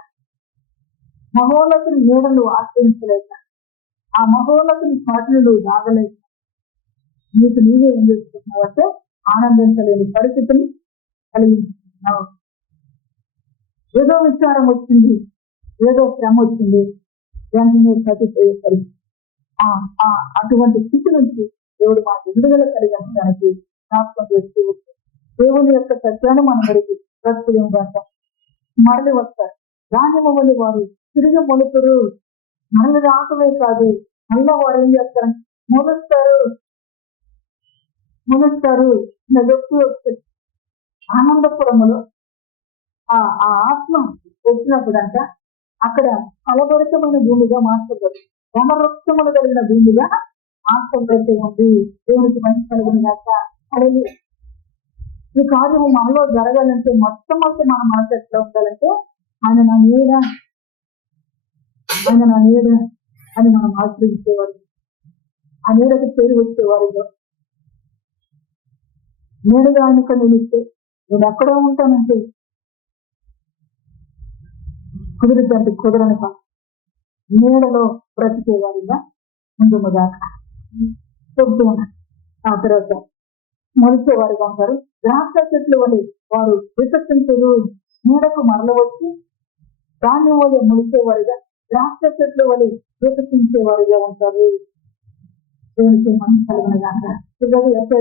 మహోన్నతుని నీడ నువ్వు ఆశ్రయించలేక, ఆ మహోన్నతుని చాటును నువ్వు దాగలేక నీకు నీవే ఏం చేసుకుంటున్నావు అంటే ఆనందించలేని పరిస్థితిని కలిగించుకుంటున్నావు. ఏదో విచారం వచ్చింది, ఏదో శ్రమ వచ్చింది, వెంటనే ప్రతిపోయే పరిస్థితి. అటువంటి స్థితి నుంచి దేవుడు మాకు విడుదల కలిగించడానికి జ్ఞాపకం చేస్తూ వచ్చాడు. దేవుని యొక్క సత్యాన్ని మనం అడిగి ప్రతిదం కాక మరలి వస్తారు. ధాన్యము వల్ల వారు తిరిగి మొలుతురు. మరలి రాకమే కాదు, మళ్ళా వారు ఏం చేస్తారు? మొలుస్తారు. వస్తుంది ఆనందపురములో ఆ ఆత్మ వచ్చినప్పుడు అంట అక్కడ ఫలభరితమైన భూమిగా మార్చబడి వనవృక్షములు కలిగిన భూమిగా మార్చబడి ఉంది. దేవునికి మంచి కలిగిన దాకా అడిగి ఈ కార్యము మనలో జరగాలంటే మొట్టమొదటి మన మనసు ఎట్లా ఉండాలంటే ఆయన నా నీడ అని మనం ఆశ్రయించేవారు. ఆ నీడకు పేరు వచ్చేవారు. నీడగా ఆయనకు నిలిస్తే నేను ఎక్కడో ఉంటానంటే కుదిరిద్దంటే కుదరని నీడలో బ్రతికేవారిగా ముందుదాకా చెబుతూ ఉన్నారు. ఆ తర్వాత మొలిచేవారుగా ఉంటారు. ద్రాక్ష చెట్లు వల్ల వారు వికసించరు. నీడకు మరలవచ్చు ధాన్యం వల్ల మొలిచేవారుగా, ద్రాక్ష చెట్లు వల్ల వికసించేవారుగా ఉంటారు. దేవునికి మనం కలిగిన దాకా పిల్లలు 32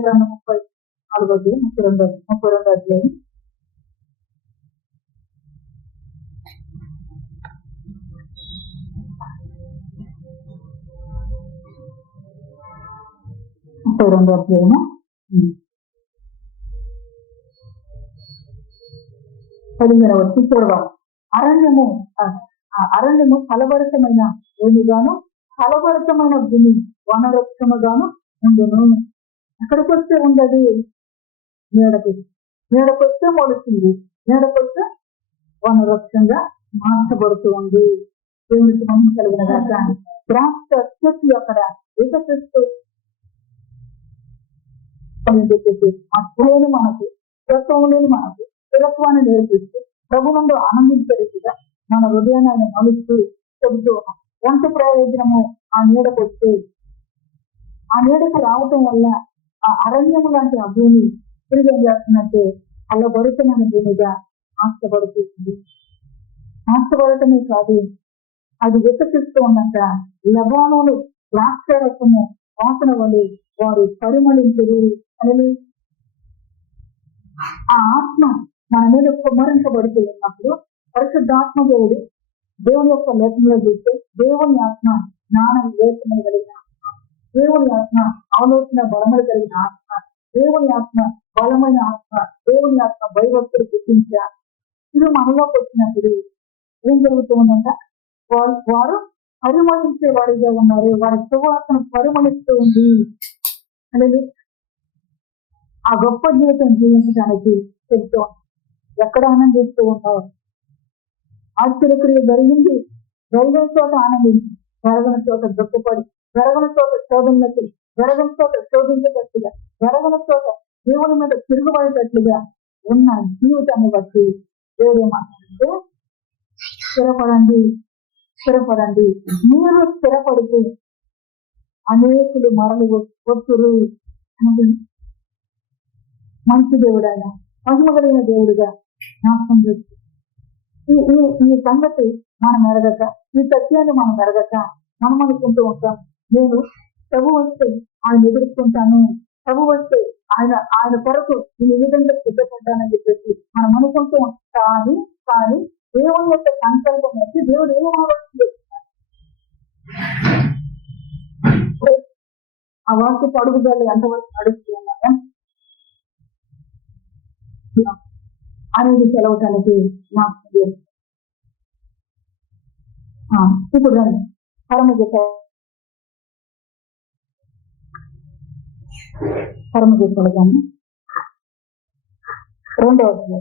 వచ్చి చూడవాలి. అరణ్యము ఫలభరితమైన భూమిగాను, ఫలభరితమైన భూమి వనవృక్షముగాను ఉండును. ఎక్కడికి వస్తే ఉండదు? నీడకొస్తే మొలుస్తుంది, నీడకొస్తే వనవృక్షంగా మార్చబడుతూ ఉంది. దేవునికి మనం కలిగిన దాకా ద్రాక్ష చెట్టు అక్కడ వికసిస్తూ అట్లేని మనకు తత్వం లేని మనకు స్థిరత్వాన్ని నేర్పిస్తూ ప్రభు నుండి ఆనందించేదిగా మన హృదయాన్ని ఆయన మలుస్తూ చెబుతూ ఉన్నాం. ఎంత ప్రయోజనము ఆ నీడకు వస్తే, ఆ నీడకు రావటం వల్ల ఆ అరణ్యము లాంటి ఆ భూమి తిరిగి ఏం చేస్తున్నట్టే అల్లబరుతమైన భూమిగా మార్చబడుతుంది. మార్చబడటమే కాదు, అది వికసిస్తూ ఉన్నంత ఆ ఆత్మ మన మీద కుమ్మరించబడుతూ ఉన్నప్పుడు పరిశుద్ధాత్మ దేవుని యొక్క లేఖంలో చూస్తే దేవుని ఆత్మ జ్ఞానం వివేచన కలిగిన ఆత్మ, దేవుని ఆత్మ ఆలోచన బలములు కలిగిన ఆత్మ, దేవుని ఆత్మ బలమైన ఆత్మ, దేవుని ఆత్మ భయభక్తులు గుర్తించే ఆత్మ. ఇది మనలోకి వచ్చినప్పుడు ఏం జరుగుతుందంట, వారు పరిమళించే వాడిగా ఉన్నారు, వారి సువాసన పరిమళిస్తూ ఉంది అనేది ఆ గొప్ప జీవితం జీవించడానికి చెబుతూ ఎక్కడ ఆనందిస్తూ ఉంటావు. ఆశ్చర్యక్రియ జరిగింది, జరిగిన చోట ఆనందించి, జరగని చోట దుఃఖపడి, జరగని చోట శోధనలకి, జరగని చోట శోధించేటట్లుగా, జరగని చోట దేవుని మీద తిరుగుబడేటట్లుగా ఉన్న జీవితాన్ని బట్టి దేవుడు ఏమంటారంటే స్థిరపడండి, స్థిరపడండి. మీరు స్థిరపడితే అనేకులు మరలు వస్తురు అని మంచి దేవుడు, ఆయన మహిమ కలిగిన దేవుడిగా జ్ఞాపకం చేస్తూ ఈ సంగతి మనం ఎరగక, ఈ సత్యాన్ని మనం ఎరగక మనం అనుకుంటూ ఉంటాం, నేను ప్రభు వస్తే ఆయన ఎదుర్కొంటాను, ప్రభు వస్తే ఆయన కొరకు ఈ విధంగా సిద్ధపడ్డానని చెప్పేసి మనం అనుకుంటూ ఉంటాం. కానీ దేవుని యొక్క సంకల్పం వచ్చి దేవుడు ఏం ఆలోచన ఆ వాక్యపు అడుగుదల ఎంతవరకు నడుస్తూ ఉన్నారా అనేది సెలవటానికి నాకు ఇప్పుడు రండి పరమగీతాన్ని 2వ అధ్యాయం 1వ అధ్యాయం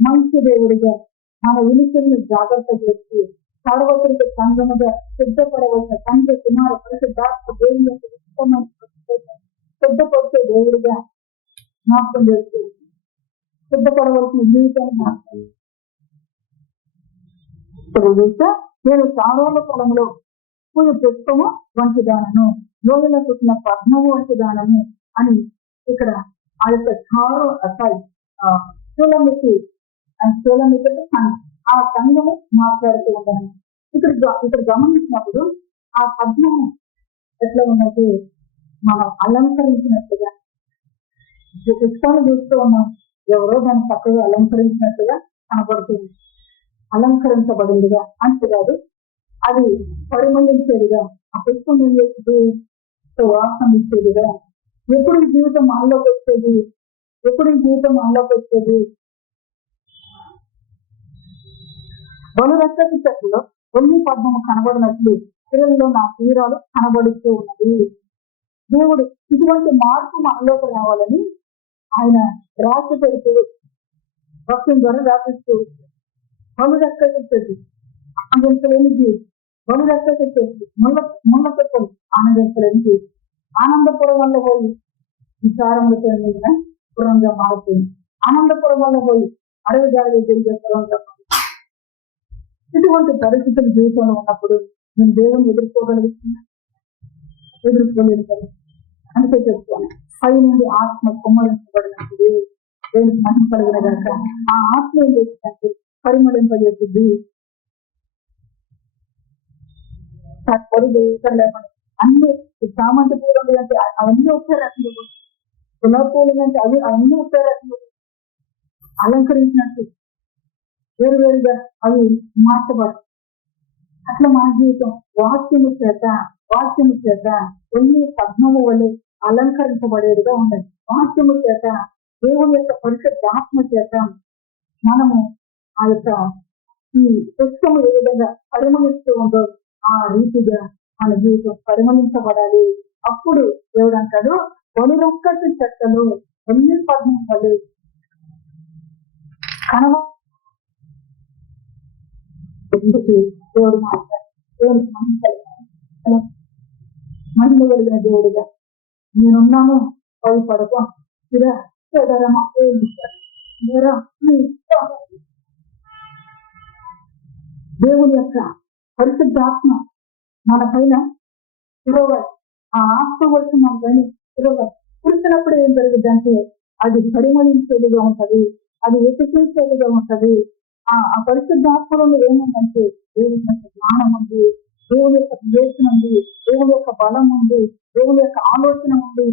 మంచి దేవుడిగా మన ఉనికిని జాగ్రత్త చేసి సర్వత్రిక సంఘముగా సిద్ధపడవలసిన తండ్రి కుమార పరిశుద్ధాత్మ దేవుని యొక్క సిద్ధపడితే దేవుడిగా జ్ఞాపకం చేస్తూ సిద్ధపడవలసిన జీవితాన్ని చూస్తే నేను సారోల పొలంలో పూజ పుష్పము వంటిదానను, లోయలో పుట్టిన పద్మము వంటిదానను అని ఇక్కడ ఆ యొక్క ఆ సంఘము మాట్లాడుతూ ఉంటాను. ఇక్కడ గమనించినప్పుడు ఆ పద్మము ఎట్లా ఉన్నది, మనం అలంకరించినట్టుగా పుష్పాలు చూస్తూ ఉన్నాం, ఎవరో దాన్ని చక్కగా అలంకరించినట్టుగా కనబడుతుంది, అలంకరించబడిందిగా అంతేకాదు అది పరిమళించేదిగా, ఆ పుష్పం వాసన ఇచ్చేదిగా. ఎప్పుడు ఈ జీవితం మనలోకి వచ్చేది, ఎప్పుడు ఈ జీవితం మనలోకి వచ్చేది? బలురక్కటి చెట్టులో ఒల్లి పద్మము కనబడినట్లు స్త్రీలలో నా తీరాలు కనబడుతూ ఉన్నది. దేవుడు ఇటువంటి మార్పు మనలోకి రావాలని ఆయన రాసి పెడుతూ భక్తుల ద్వారా రాపిస్తూ బలురక్కటి చెట్టు ఆనందించలేని జీవితం, బలురక్కటి చెట్టు ముళ్ళ చెట్టులు ఆనందించలేని జీవితం, ఆనందపురం వల్ల పోయి విచారములతో మీద పురంగా మారుతుంది, ఆనందపురం వల్ల పోయి అడవి గాలి జరిగే పురంగా. ఇటువంటి పరిస్థితులు జీవితంలో ఉన్నప్పుడు నేను దేవుని ఎదుర్కోగలుగుతున్నా, ఎదుర్కోలేదు కదా. అందుకే చెప్తాను, పై నుండి ఆత్మ కుమ్మరించబడినప్పుడు దేవునికి మహిమ కలిగిన కనుక ఆ ఆత్మ ఏం చేసిందంటే పరిమళింపజేసింది. పొరుగు లేకుండా అన్ని సామంత పూలు అంటే అవన్నీ ఒకే రకంగా, గులాబీ పూలు అంటే అవన్నీ ఒకే రకంగా అలంకరించినట్టు వేరువేరుగా అవి మార్చబడు. అట్లా మన జీవితం వాక్యము చేత కొన్ని పద్మము వల్ల అలంకరించబడేదిగా ఉండదు. వాక్యము చేత, దేవుని యొక్క పరిశుద్ధాత్మ చేత మనము ఆ యొక్క ఈ పుష్పము ఏ విధంగా పరిమళిస్తూ ఉందో ఆ రీతిగా మన జీవితం పరిమళించబడాలి. అప్పుడు దేవుడు అంటాడు, ఒలిరొక్కటి చెట్టలు ఒల్లి పద్మం వల్ల కనవ దేవుడు మాట్లాడు, దేవుడు మహిమ కలిగిన దేవుడిగా నేనున్నాను, భయపడక స్థిర స్థిరమా దేవుని యొక్క పరిశుద్ధాత్మ మన పైన తిరగాలి. ఆ ఆత్మ వచ్చి మన పైన తిరగాలి. కురిసినప్పుడు ఏం జరుగుతుంది అంటే అది పరిమళించేదిగా ఉంటది, అది వెతికించేదిగా ఉంటది. ఆ పరిశుద్ధాత్మలో ఏముందంటే దేవుని యొక్క జ్ఞానం ఉంది, దేవుని యొక్క వివేచన ఉంది, దేవుని యొక్క బలం ఉంది, దేవుని యొక్క ఆలోచన ఉంది.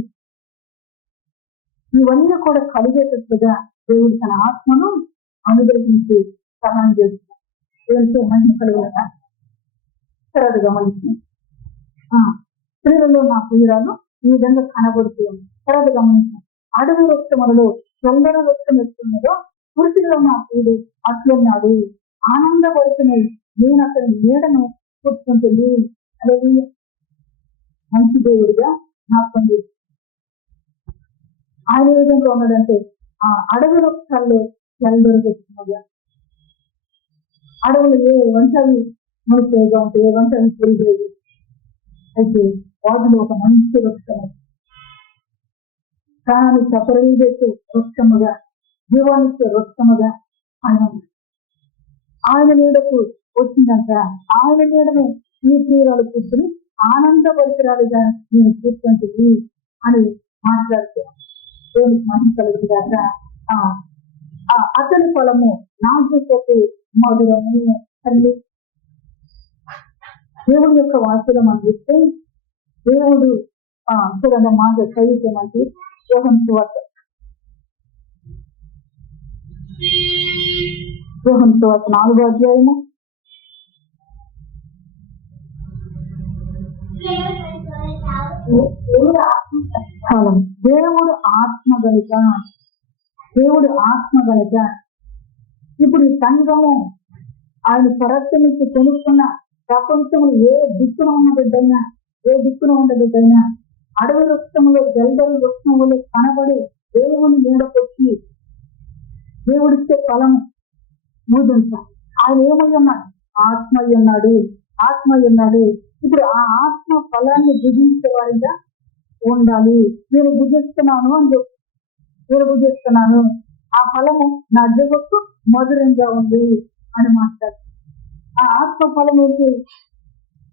ఇవన్నీ కూడా కలిగేటట్టుగా దేవుడు తన ఆత్మను అనుగ్రహించి సహాయం చేస్తున్నారు. దేవుడితో మహిమ కలుగునగా తర్వాత గమనించింది. స్త్రీలలో నా ప్రియురాలు ఈ విధంగా కనబడుతూ ఉంది. తర్వాత గమనించాను, అడవి వృక్షములలో చందన వృక్షం ఎత్తున్నదో పురుషుల్లో నా ప్రియుడు అట్లున్నాడు, ఆనందపడుతున్నది, నేను అతని నీడను కూర్చుంటుంది. అదే మంచి దేవుడిగా జ్ఞాపకం చేస్తుంది. ఆయన ఏ విధంగా ఉన్నాడంటే ఆ అడవి వృక్షాల్లో చందనగా, అడవులు ఏ వంటవి మునిపేగా ఉంటాయి, ఏ వంటవి పెరిగేది. అయితే వాటిలో ఒక మంచి వృక్షము, ప్రాణాన్ని సపరేట్ వృక్షముగా, జీవానికి వృక్షముగా ఆయన నీడకు వచ్చిందంట. ఆయన నీడను ఈ ప్రియురాలు కూర్చుని ఆనందపరిచరాలుగా నేను కూర్చుంటుంది అని మాట్లాడుతున్నాను. దేవునికి మహిమ కలుగుతాక అతని ఫలము నాజూకకు మధురము. తల్లి దేవుడి యొక్క వాక్యం అందిస్తే దేవుడు చూడండి మాట చదువుతామంటే యోహాను సువార్త 4వ అధ్యాయము దేవుడు ఆత్మ గనుక, దేవుడు ఆత్మ గనుక ఇప్పుడు ఈ సంఘము ఆయన స్వరత్వ నుంచి కొనుక్కున్న ప్రపంచంలో ఏ దిక్కున ఉన్న బిడ్డైనా, ఏ దిక్కున ఉన్న బిడ్డైనా అడవి వృక్షములు జల్దరి వృక్షములు కనబడి దేవుని నీడకొచ్చి దేవుడిచ్చే ఫలము మూడింట. ఆయన ఏమై ఉన్నాడు? ఆత్మ ఉన్నాడు, ఆత్మ ఉన్నాడు. ఇప్పుడు ఆ ఆత్మ ఫలాన్ని భుజించే వారిగా ఉండాలి. నేను భుజిస్తున్నాను అని చెప్పి, నేను భుజిస్తున్నాను, ఆ ఫలము నా జీవకు మధురంగా ఉంది అని మాట్లాడు. ఆ ఆత్మ ఫలం ఏంటి?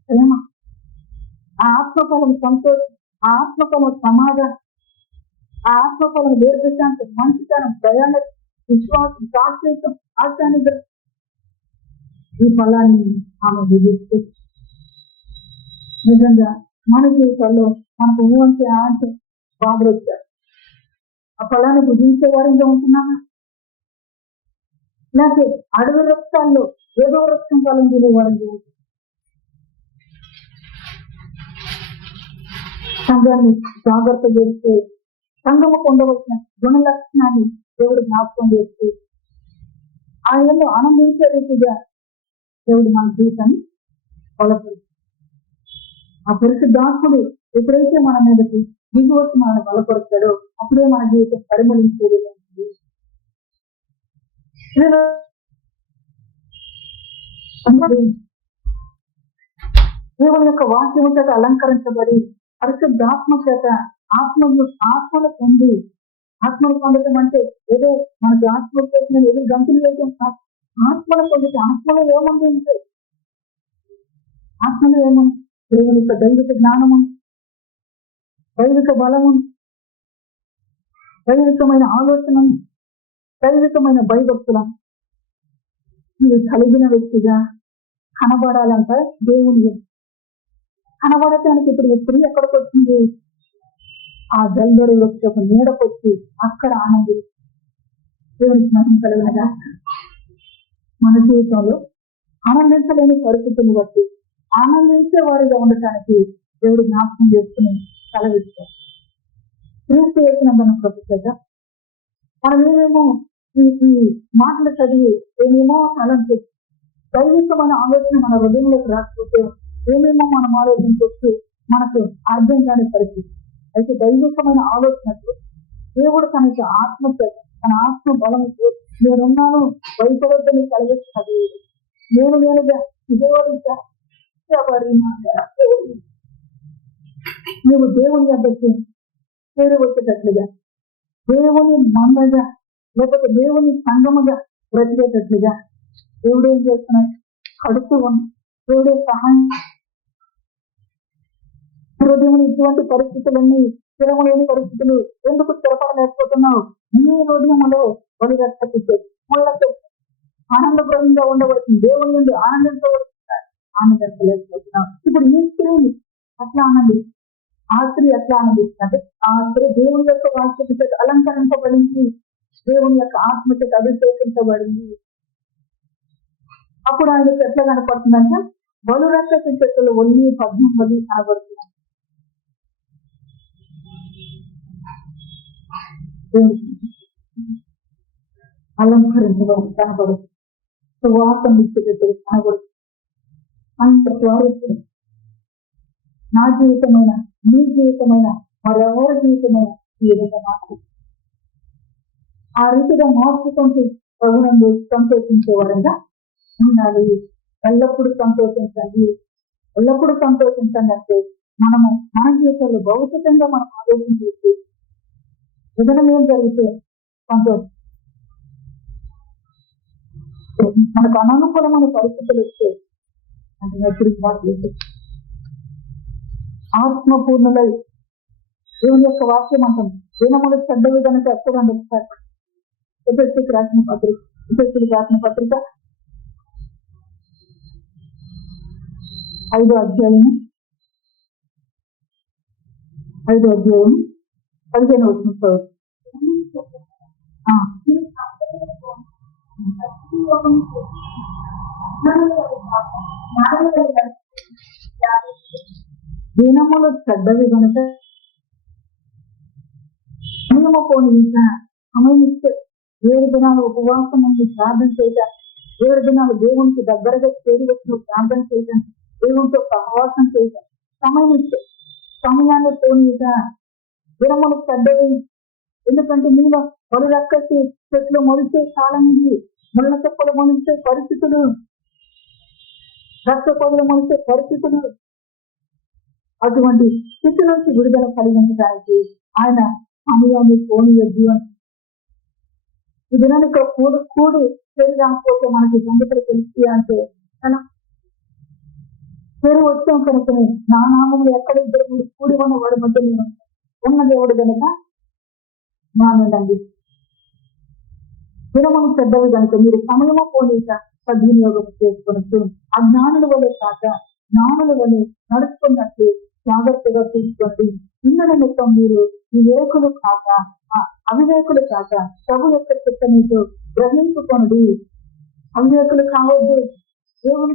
ప్రేమ. ఆ ఆత్మఫలం సంతోషం, ఆ ఆత్మఫలం సమాధానం, ఆ ఆత్మఫలం దీర్ఘశాంతం, మంచితనం, దయాల, విశ్వాసం, సాక్షిత్వం, ఆశానిద్ర. ఈ ఫలాన్ని ఆమె విధిస్తే నిజంగా మన జీవితాల్లో మనకు ఊహించే ఆంట బాధలు వచ్చారు. ఆ ఫలాన్ని భుజించే వారంగా ఉంటున్నామా, లేకపోతే అడవి వృక్షాల్లో ఏదో వృక్షం ఫలం తినే వారంగా ఉంటుంది? సంఘాన్ని జాగ్రత్త చేస్తే సంఘము పొందవలసిన గుణ లక్షణాన్ని దేవుడు జ్ఞాపకం చేస్తూ ఆయనలో ఆనందించే రీతిగా దేవుడు మన జీవితాన్ని బలపరుస్తాడు. ఆ పరిశుద్ధాత్ముడు ఎప్పుడైతే మన మీదకి దిగి వచ్చి మనల్ని బలపరుస్తాడో అప్పుడే మన జీవితం పరిమళించేది. దేవుని యొక్క వాక్యము చేత అలంకరించబడి పరిశుద్ధాత్మ చేత ఆత్మను పొంది, ఆత్మను పొందటం అంటే ఏదో మనకి ఆత్మ చేసిన ఏదో గంతులు వేయటం, ఆత్మను పొందితే ఆత్మలో ఏముంది అంటే ఆత్మలో ఏముంది? దేవుని యొక్క దైవిక జ్ఞానము, దైవిక బలము, దైవికమైన ఆలోచన, దైవికమైన భయభక్తుల ఇది కలిగిన వ్యక్తిగా కనబడాలంట. దేవుని కనబడటానికి ఇప్పుడు ఎక్కడికి వచ్చింది? ఆ జల్దరి వృక్ష నీడకొచ్చి అక్కడ ఆనంది. దేవుని స్నేహం కలిగినగా మన జీవితంలో ఆనందించలేని పరిస్థితులను బట్టి ఆనందించే వారిగా ఉండటానికి దేవుడు జ్ఞాపకం చేసుకుని సెలవిస్తాడు. క్రీస్తు చేసినందున ప్రతిగా మనం ఏమేమో ఈ మాటలు చదివి ఏమేమో తలంపు దైవికమైన ఆలోచన మన హృదయంలోకి రాకపోతే ఏమేమో మనం ఆలోచించవచ్చు, మనకు అర్థం కాని పరిస్థితి. అయితే దైవికమైన ఆలోచనకు దేవుడు తనకి ఆత్మ, తన ఆత్మ బలంతో నేనున్నాను, భయపడొద్దని కలిగిస్తున్నది. నేనుగా ఇదేవాడిగా నువ్వు దేవుని వద్దకు పేరు వచ్చేటట్లుగా, దేవుని మందగా లేకపోతే దేవుని సంఘముగా బ్రతికేటట్లుగా దేవుడు ఏం చేస్తున్నాడు? కడుతూ ఉంది. దేవుడే సహాయం. హృదయం ఇటువంటి పరిస్థితులన్నీ, స్థిరము లేని పరిస్థితులు ఎందుకు స్థిరపడలేకపోతున్నావు? నీ హృదయంలో బలి రక్షించాడు. మళ్ళీ ఆనందప్రదంగా ఉండవలసింది దేవుని నుండి ఆనందించవలసింది, ఆనందించలేకపోతున్నావు. ఇప్పుడు ఈ స్త్రీని అట్లా ఆనందిస్తుంది. ఆ స్త్రీ ఎట్లా ఆనందిస్తుంది? ఆ స్త్రీ దేవుని యొక్క వాక్యత చేత అలంకరించబడింది, దేవుని యొక్క ఆత్మ చేత అభిషేకించబడింది. అప్పుడు ఆయనకు ఎట్లా కనపడుతుందంటే బలు రక్షక చెట్టులు 18 కనబడుతుంది. అలంకరించబడి కనబడుతుంది, సువాసన ఇచ్చేటట్టు కనబడుతుంది. అంత స్వారస్యం నా జీవితమైన, నీ జీవితమైన, మరెవరి జీవితమైన ఈ విధంగా మార్పు. ఆ రీతిగా మార్చుకుంటూ ప్రభువును సంతోషించేవారంగా ఉండాలి. ఎల్లప్పుడూ సంతోషించండి, ఎల్లప్పుడూ సంతోషించండి అంటే మనము మన జీవితంలో భౌతికంగా మనం ఆలోచించేసి ఏదైనా ఏం జరిగితే సంతోషం, మనకు అననుకూలమైన పరిస్థితులు వస్తే అంటే ఎప్పుడు మాట్లాడుతూ ఆత్మపూర్ణులై దేవుని యొక్క వాక్యం అంటుంది. దినములు చెడ్డవి కనుక ఎక్కడ ఎఫెసీయులకు రాసిన పత్రిక 5వ అధ్యాయం 15వ వచనం. దినములు చెడ్డవి కనుక సమయము పోని సమయం ఇస్తే 7 దినాలు ఉపవాసం ఉండి ప్రార్థన చేయటం, 7 దినాలు దేవునికి దగ్గరగా చేరి వచ్చిన ప్రార్థన చేయటం, దేవునితో సహవాసం చేయటం, సమయం ఇస్తే సమయాన్ని పోనీట. దినములు చెడ్డవి ఎందుకంటే నీలో బలు రక్కసి చెట్లు మొలిచే కాలం ఇది. ముళ్ళ చెప్పులు మొలిచే పరిస్థితులు, రక్త పొగలు మొలిచే పరిస్థితులు, అటువంటి స్థితి నుంచి విడుదల కలిగించడానికి ఆయన సమయాన్ని పోనీయ జీవనం. ఈ దినానికి కూడి పేరు రాకపోతే మనకి సంగతులు తెలిసి అంటే పేరు వచ్చాం కనుక నా నామంలో ఎక్కడ ఇద్దరు కూడి ఉన్న వాడి మధ్య నేను ఉన్న దేవుడు కనుక నా మీదండి. దినములు చెడ్డవి కనుక మీరు సమయము పోనీక సద్వినియోగం చేసుకున్నట్టు అజ్ఞానుల వలె కాక జ్ఞానుల వలె నడుచుకున్నట్టు జాగ్రత్తగా తీసుకోండి. ఇందుల నిమిత్తం మీరు వివేకులు కాక అవివేకులు కాక ప్రభు యొక్క చిత్తమేంటో గ్రహించుకోండి. అవివేకులు కావద్దు. దేవుని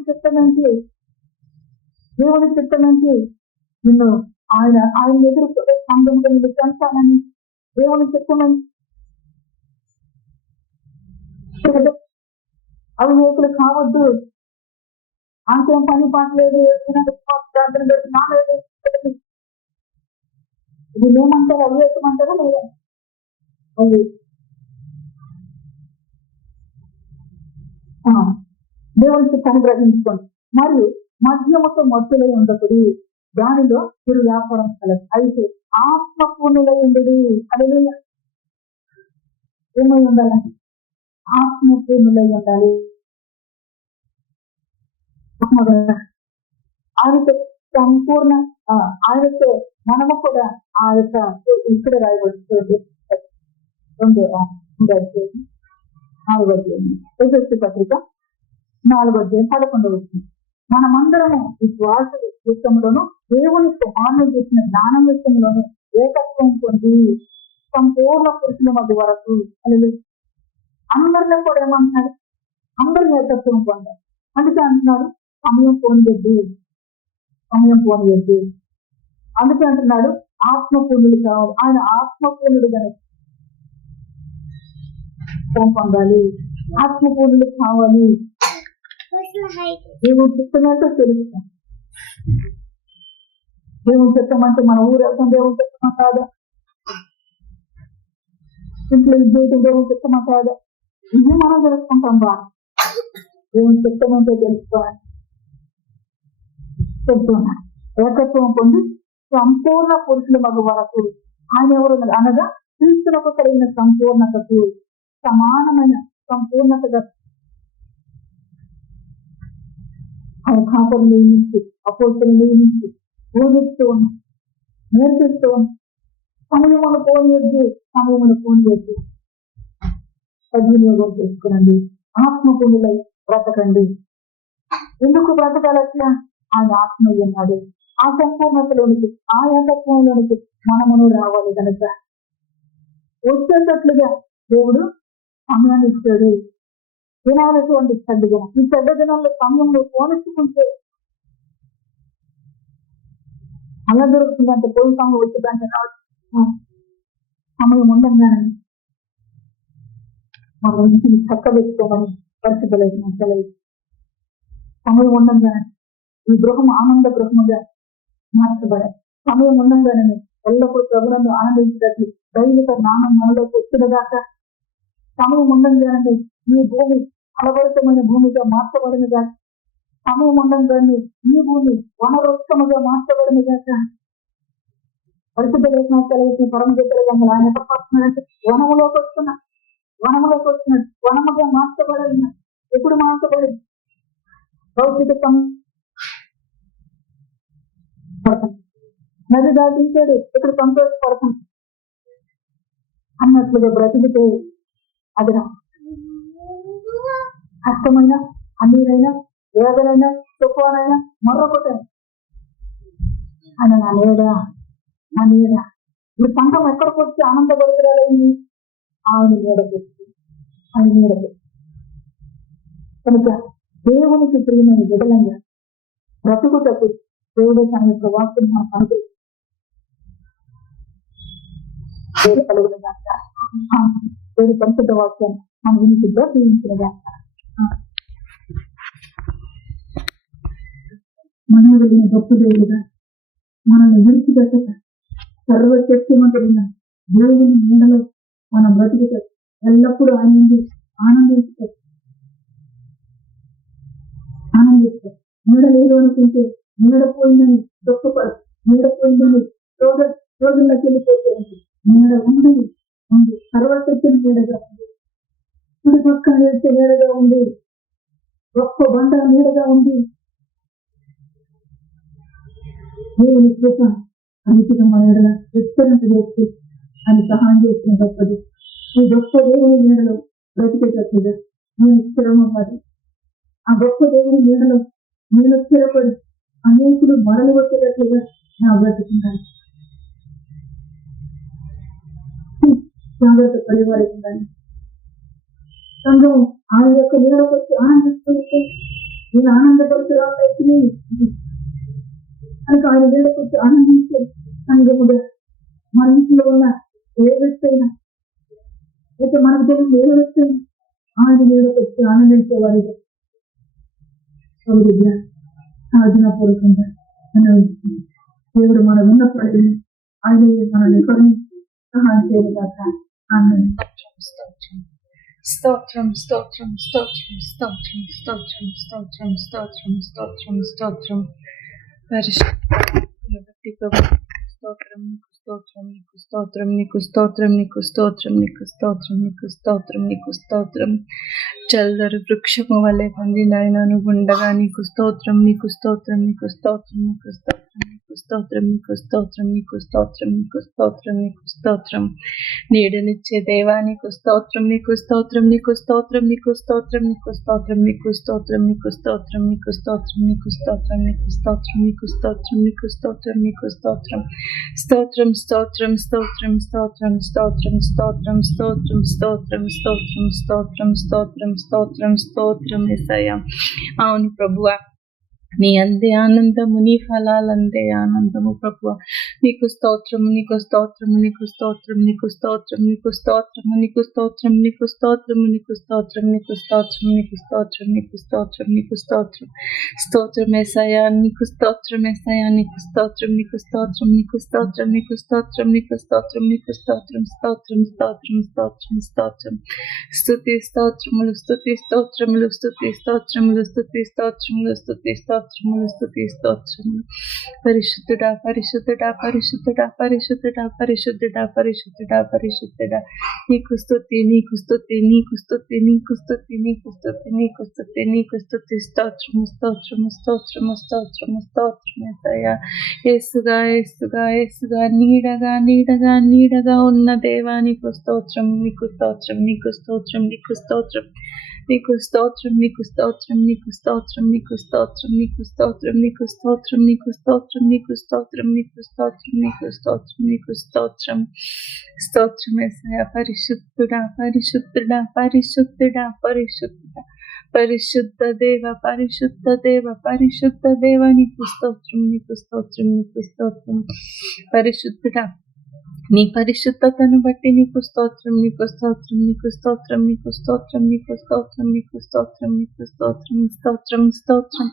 చిత్తమేంటి నిన్ను ఆయన ఎదుర్కొనే సంఘంగా నిన్ను పెంచాలని దేవుని చిత్తమని. అవివేకులు కావద్దు. అంతేం పని పాటలేదు, ఇది ఏమంటారు? అవివేకం అంటారా లేదా? దేవుని చిత్తాన్ని గ్రహించుకోండి. మరియు మద్యముతో మత్తులై ఉండకుడి, దానిలో మీరు వ్యాపారం కలదు. అయితే ఆత్మపూర్ణులై ఉండడు. హల్లెలూయా. ఏమై ఉండాలంటే ఆత్మపూర్ణులై ఉండాలి. ఆయనతో సంపూర్ణ ఆయనతో మనము కూడా ఆ యొక్క ఇక్కడ రాయబడుతుంది 4వ అధ్యాయం 4వ అధ్యాయం 11వ వచనం. మనమందరము విశ్వాస విషయంలోనూ దేవుని కుమారుని చేసిన జ్ఞానం విషయంలోనూ ఏకత్వం పొంది సంపూర్ణ పురుషుల మధ్య వరకు అందరిలో కూడా ఏమంటున్నారు? అందరూ ఏకత్వం పొందారు. అందుకే అంటున్నాడు సమయం పోనియద్దు. అందుకే అంటున్నాడు ఆత్మపూర్ణులు కావాలి. ఆయన ఆత్మపూర్ణుడు కనుక పొందాలి. ఆత్మపూర్ణులు కావాలి. దేవుని చిత్తమేంటో తెలుస్తాం. దేవుని చిత్తమంటే మన ఊరు వెళ్తాం దేవుని చిత్తమా కాదా? ఇంట్లో ఇద్దరు దేవుని చిత్తమా కాదా? ఇది మనం తెలుసుకుంటాం. దేవుని చిత్తమేంటో తెలుసుకోవాలి. చెప్తున్నా ఏకత్వం పొంది సంపూర్ణ పురుషుల మగ వరకు ఆయన ఎవరు అనగా క్రీస్తులకు కలిగిన సంపూర్ణతకు సమానమైన సంపూర్ణతగా ఆయన కాపలు నియమించి అపోస్తులను నియమించి బోధిస్తూ ఉన్నారు, నేర్పిస్తూ ఉన్నారు. సమయమును పోనీయద్దు సద్వినియోగం చేసుకునండి, ఆత్మకులై బ్రతకండి. ఎందుకు బ్రతకాలట్లా? ఆయన ఆత్మ అన్నాడు. ఆ సంపూర్ణతలోనికి, ఆ ఏకత్వంలోనికి మనమును రావాలి కనుక వచ్చేటట్లుగా దేవుడు సమయాన్ని ఇచ్చాడు. వినాలటువంటి చెడ్డ దినం, ఈ చెడ్డ దినంలో సమయంలో పోనిచ్చుకుంటే అలా దొరుకుతుందంటే పోయిన సమయం వచ్చిందంటే సమయం ఉండంగానని మన ఇంటిని చక్క పెట్టుకోమని పరిస్థితులేదు మంచలేదు. సమయం ఉండంగానని ఈ గృహం ఆనంద గృహముగా మార్చబడాలి. సమయం ఉండంగానని ఎల్లప్పుడూ ప్రభులను ఆనందించినట్లు దైవిక జ్ఞానం మనలోకి వచ్చినదాకా సమయం ఉండంగానండి ఈ భూమి ఫలభరితమైన భూమిగా మార్చబడినగా, సమయం ఉండంగానే ఈ భూమి వనవృక్షముగా మార్చబడినగాక. పరిశుద్ధ లేఖనాలు పరమగీతలుగా ఆయన పడుతున్నాడంటే వనములోకి వస్తున్నాడు, వనముగా మార్చబడిన. ఎప్పుడు మార్చబడింది? భౌతిక నది దాటించాడు, ఇక్కడ సంతోషపడుతుంది అన్నట్లుగా బ్రతికితే అది రా. కష్టమైన, అన్నీరైనా, వేదనైనా, తుఫానైనా, మరొకటైనా ఆయన నా నీడ. ఈ సంఘం ఎక్కడికి వచ్చి ఆనందపడుతురాలైంది? ఆయన నీడకు. కనుక దేవునికి ప్రియమైన విధంగా బ్రతుకుటకు దేవుడు తన యొక్క వాక్యం మన పనికి దేవుడు పరిశుద్ధ వాక్యాన్ని మన వినికిగా జీవించినగా మనవడిన గొప్ప దేవుడుగా మనల్ని విడిచిపెట్టక సర్వశక్తిమంతుడిన దేవుని నీడలో మనం బ్రతుకుట ఎల్లప్పుడూ ఆనందిస్తారు. నీడ లేదు అనుకుంటే నీడపోయిందని దుఃఖపడదు, నీడపోయిందని రోజుల్లోకి వెళ్ళిపోతుంది. నీడ ఉంది సర్వశక్తిని నీడగా ఉంది, కుడి పక్కన వెళ్తే నీడగా ఉంది, గొప్ప బండ నీడగా ఉంది. దేవుని కృప అనితమైన నీడల విస్తరించి చేసి అని సహాయం చేసిన గొప్పది. ఈ గొప్ప దేవుని నీడలో బ్రతికేటట్లుగా నేను స్థిరమవ్వాలి. ఆ గొప్ప దేవుని నీడలో నేను స్థిరపడి అనేకులు మరలు వచ్చేటట్లుగా నా బ్రతుకున్నాను. జాగ్రత్త పడేవారి ఉండాలి. సంఘం ఆయన యొక్క నీడకు వచ్చి ఆనందిస్తుంటే నేను ఆనందపరుచురాలని కనుక ఆయన నీడకు వచ్చి ఆనందించే సంఘముగా మన ఇంట్లో ఉన్న ఏ వ్యక్తి అయినా అయితే మనకు తెలిసిన ఏ వ్యక్తి అయినా ఆయన నీడకు వచ్చి ఆనందించేవారిగా సాధనపూర్వకంగా అనుభవిస్తుంది. దేవుడు మనం ఉన్నప్పటికీ ఆయన మనల్ని సహాయం చేయలేక స్తోత్రం స్తోత్రం స్తోత్రం స్తోత్రం స్తోత్రం స్తోత్రం స్తోత్రం స్తోత్రం స్తోత్రం స్తోత్రం నీకు స్తోత్రం నీకు స్తోత్రం నీకు స్తోత్రం నీకు స్తోత్రం నీకు స్తోత్రం నీకు స్తోత్రం చల్దరు వృక్షము వలె పొంది నాయనను ఉండగా నీకు స్తోత్రం నీకు స్తోత్రం నీకు స్తోత్రం నీకు స్తోత్రం నీకు స్తోత్రం నీకు స్తోత్రం నీకు స్తోత్రం నీకు స్తోత్రం నీకు స్తోత్రం నీడనిచ్చే దేవా నీకు స్తోత్రం నీకు స్తోత్రం నీకు స్తోత్రం నీకు స్తోత్రం నీకు స్తోత్రం నీకు స్తోత్రం నీకు స్తోత్రం నీకు స్తోత్రం నీకు స్తోత్రం నీకు స్తోత్రం నీకు స్తోత్రం నీకు స్తోత్రం నీకు స్తోత్రం స్తోత్రం స్తోత్రం స్తోత్రం స్తోత్రం స్తోత్రం స్తోత్రం స్తోత్రం స్తోత్రం స్తోత్రం స్తోత్రం స్తోత్రం స్తోత్రం స్తోత్రం యేసయ్యా. అవును ప్రభువా, నీ అందే ఆనందము, నీ ఫలాలందే ఆనందము ప్రభువా. నీకు స్తోత్రము నీకు స్తోత్రము నీకు స్తోత్రం నీకు స్తోత్రం నీకు స్తోత్రము నీకు స్తోత్రం నీకు స్తోత్రము నీకు స్తోత్రం నీకు స్తోత్రం నీకు స్తోత్రం నీకు స్తోత్రం నీకు స్తోత్రం స్తోత్రం యేసయ్యా. నీకు స్తోత్రం యేసయ్యా, నీకు స్తోత్రం నీకు స్తోత్రం నీకు స్తోత్రం నీకు స్తోత్రం నీకు స్తోత్రం నీకు స్తోత్రం స్తోత్రం స్తోత్రం స్తోత్రం స్తోత్రం స్తుతి స్తోత్రములు స్తుతి స్తోత్రములు స్తుతి స్తోత్రములు స్తుతి స్తోత్రములు స్తుతి స్తోత్రములు స్తోత్రములు, స్తుతి స్తోత్రములు. పరిశుద్ధుడా పరిశుద్ధుడా పరిశుద్ధుడా పరిశుద్ధుడా పరిశుద్ధుడా పరిశుద్ధుడా పరిశుద్ధుడా. నీకు స్తుతి, నీకు స్తుతి, నీకు స్తుతి, నీకు స్తుతి, నీకు స్తుతి, నీకు స్తుతి, నీకు స్తుతి. స్తోత్రము స్తోత్రము స్తోత్రము స్తోత్రము స్తోత్రము యేసయ్యా. యేసుగా యేసుగా యేసుగా నీడగా నీడగా నీడగా ఉన్న దేవా నీకు స్తోత్రం, నీకు స్తోత్రం, నీకు స్తోత్రం, నీకు స్తోత్రం, నీకు స్తోత్రం, నీకు స్తోత్రం, నీకు స్తోత్రం, నీకు స్తోత్రం, నీకు స్తోత్రం, నీకు స్తోత్రం, నీకు స్తోత్రం, నీకు స్తోత్రం, నీకు స్తోత్రం, నీకు స్తోత్రం, నీకు స్తోత్రం. స్తోత్రం యేసయ్యా. పరిశుద్ధుడా పరిశుద్ధుడా పరిశుద్ధుడా పరిశుద్ధుడా పరిశుద్ధ దేవ పరిశుద్ధ దేవ పరిశుద్ధ దేవ నీకు స్తోత్రం, నీకు స్తోత్రం, నీకు స్తోత్రం. పరిశుద్ధుడా నీ పరిశుద్ధతను బట్టి నీకు స్తోత్రం, నీకు స్తోత్రం, నీకు స్తోత్రం, నీకు స్తోత్రం, నీకు స్తోత్రం, నీకు స్తోత్రం, నీకు స్తోత్రం, స్తోత్రం, స్తోత్రం,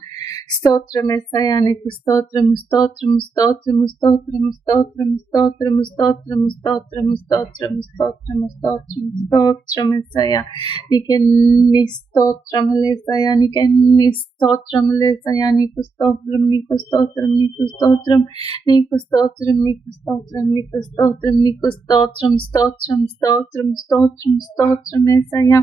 స్తోత్రం యేసయ్యా. నీకు స్తోత్రం, స్తోత్రం, స్తోత్రం, స్తోత్రం, స్తోత్రం, స్తోత్రం, స్తోత్రం, స్తోత్రం, స్తోత్రం, స్తోత్రం, స్తోత్రం, స్తోత్రం యేసయ్యా. నీకెన్ని స్తోత్రములు యేసయ్యా, నీకెన్ని స్తోత్రములు యేసయ్యా. నీకు స్తోత్రం, నీకు స్తోత్రం, నీకు స్తోత్రం, నీకు స్తోత్రం, నీకు స్తోత్రం, నీకు స్తోత్రం, నీకు స్తోత్రం, స్తోత్రం, స్తోత్రం, స్తోత్రం, స్తోత్రం యేసయ్యా.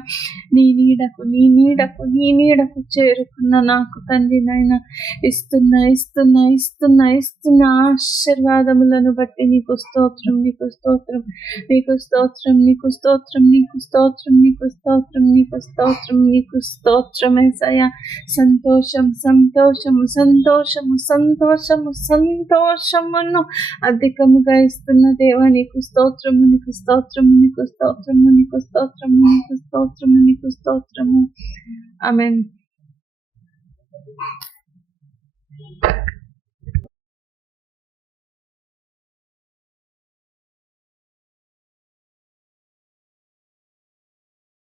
నీ నీడకు నీ నీడకు నీ నీడకు చేరుకున్న నాకు తండ్రినైనా ఇస్తున్న ఇస్తున్న ఇస్తున్న ఇస్తున్న ఆశీర్వాదములను బట్టి నీకు స్తోత్రం, నీకు స్తోత్రం, నీకు స్తోత్రం, నీకు స్తోత్రం, నీకు స్తోత్రం, నీకు స్తోత్రం, నీకు స్తోత్రం, నీకు స్తోత్రం యేసయ్యా. సంతోషం సంతోషము సంతోషము సంతోషము సంతోషమును అధికముగా ఇస్తున్న దేవా నీకు స్తోత్రము, నీకు స్తోత్రము, నీకు స్తోత్రము, నీకు స్తోత్రము, నీకు స్తోత్రము, నీకు స్తోత్రము. ఆమేన్.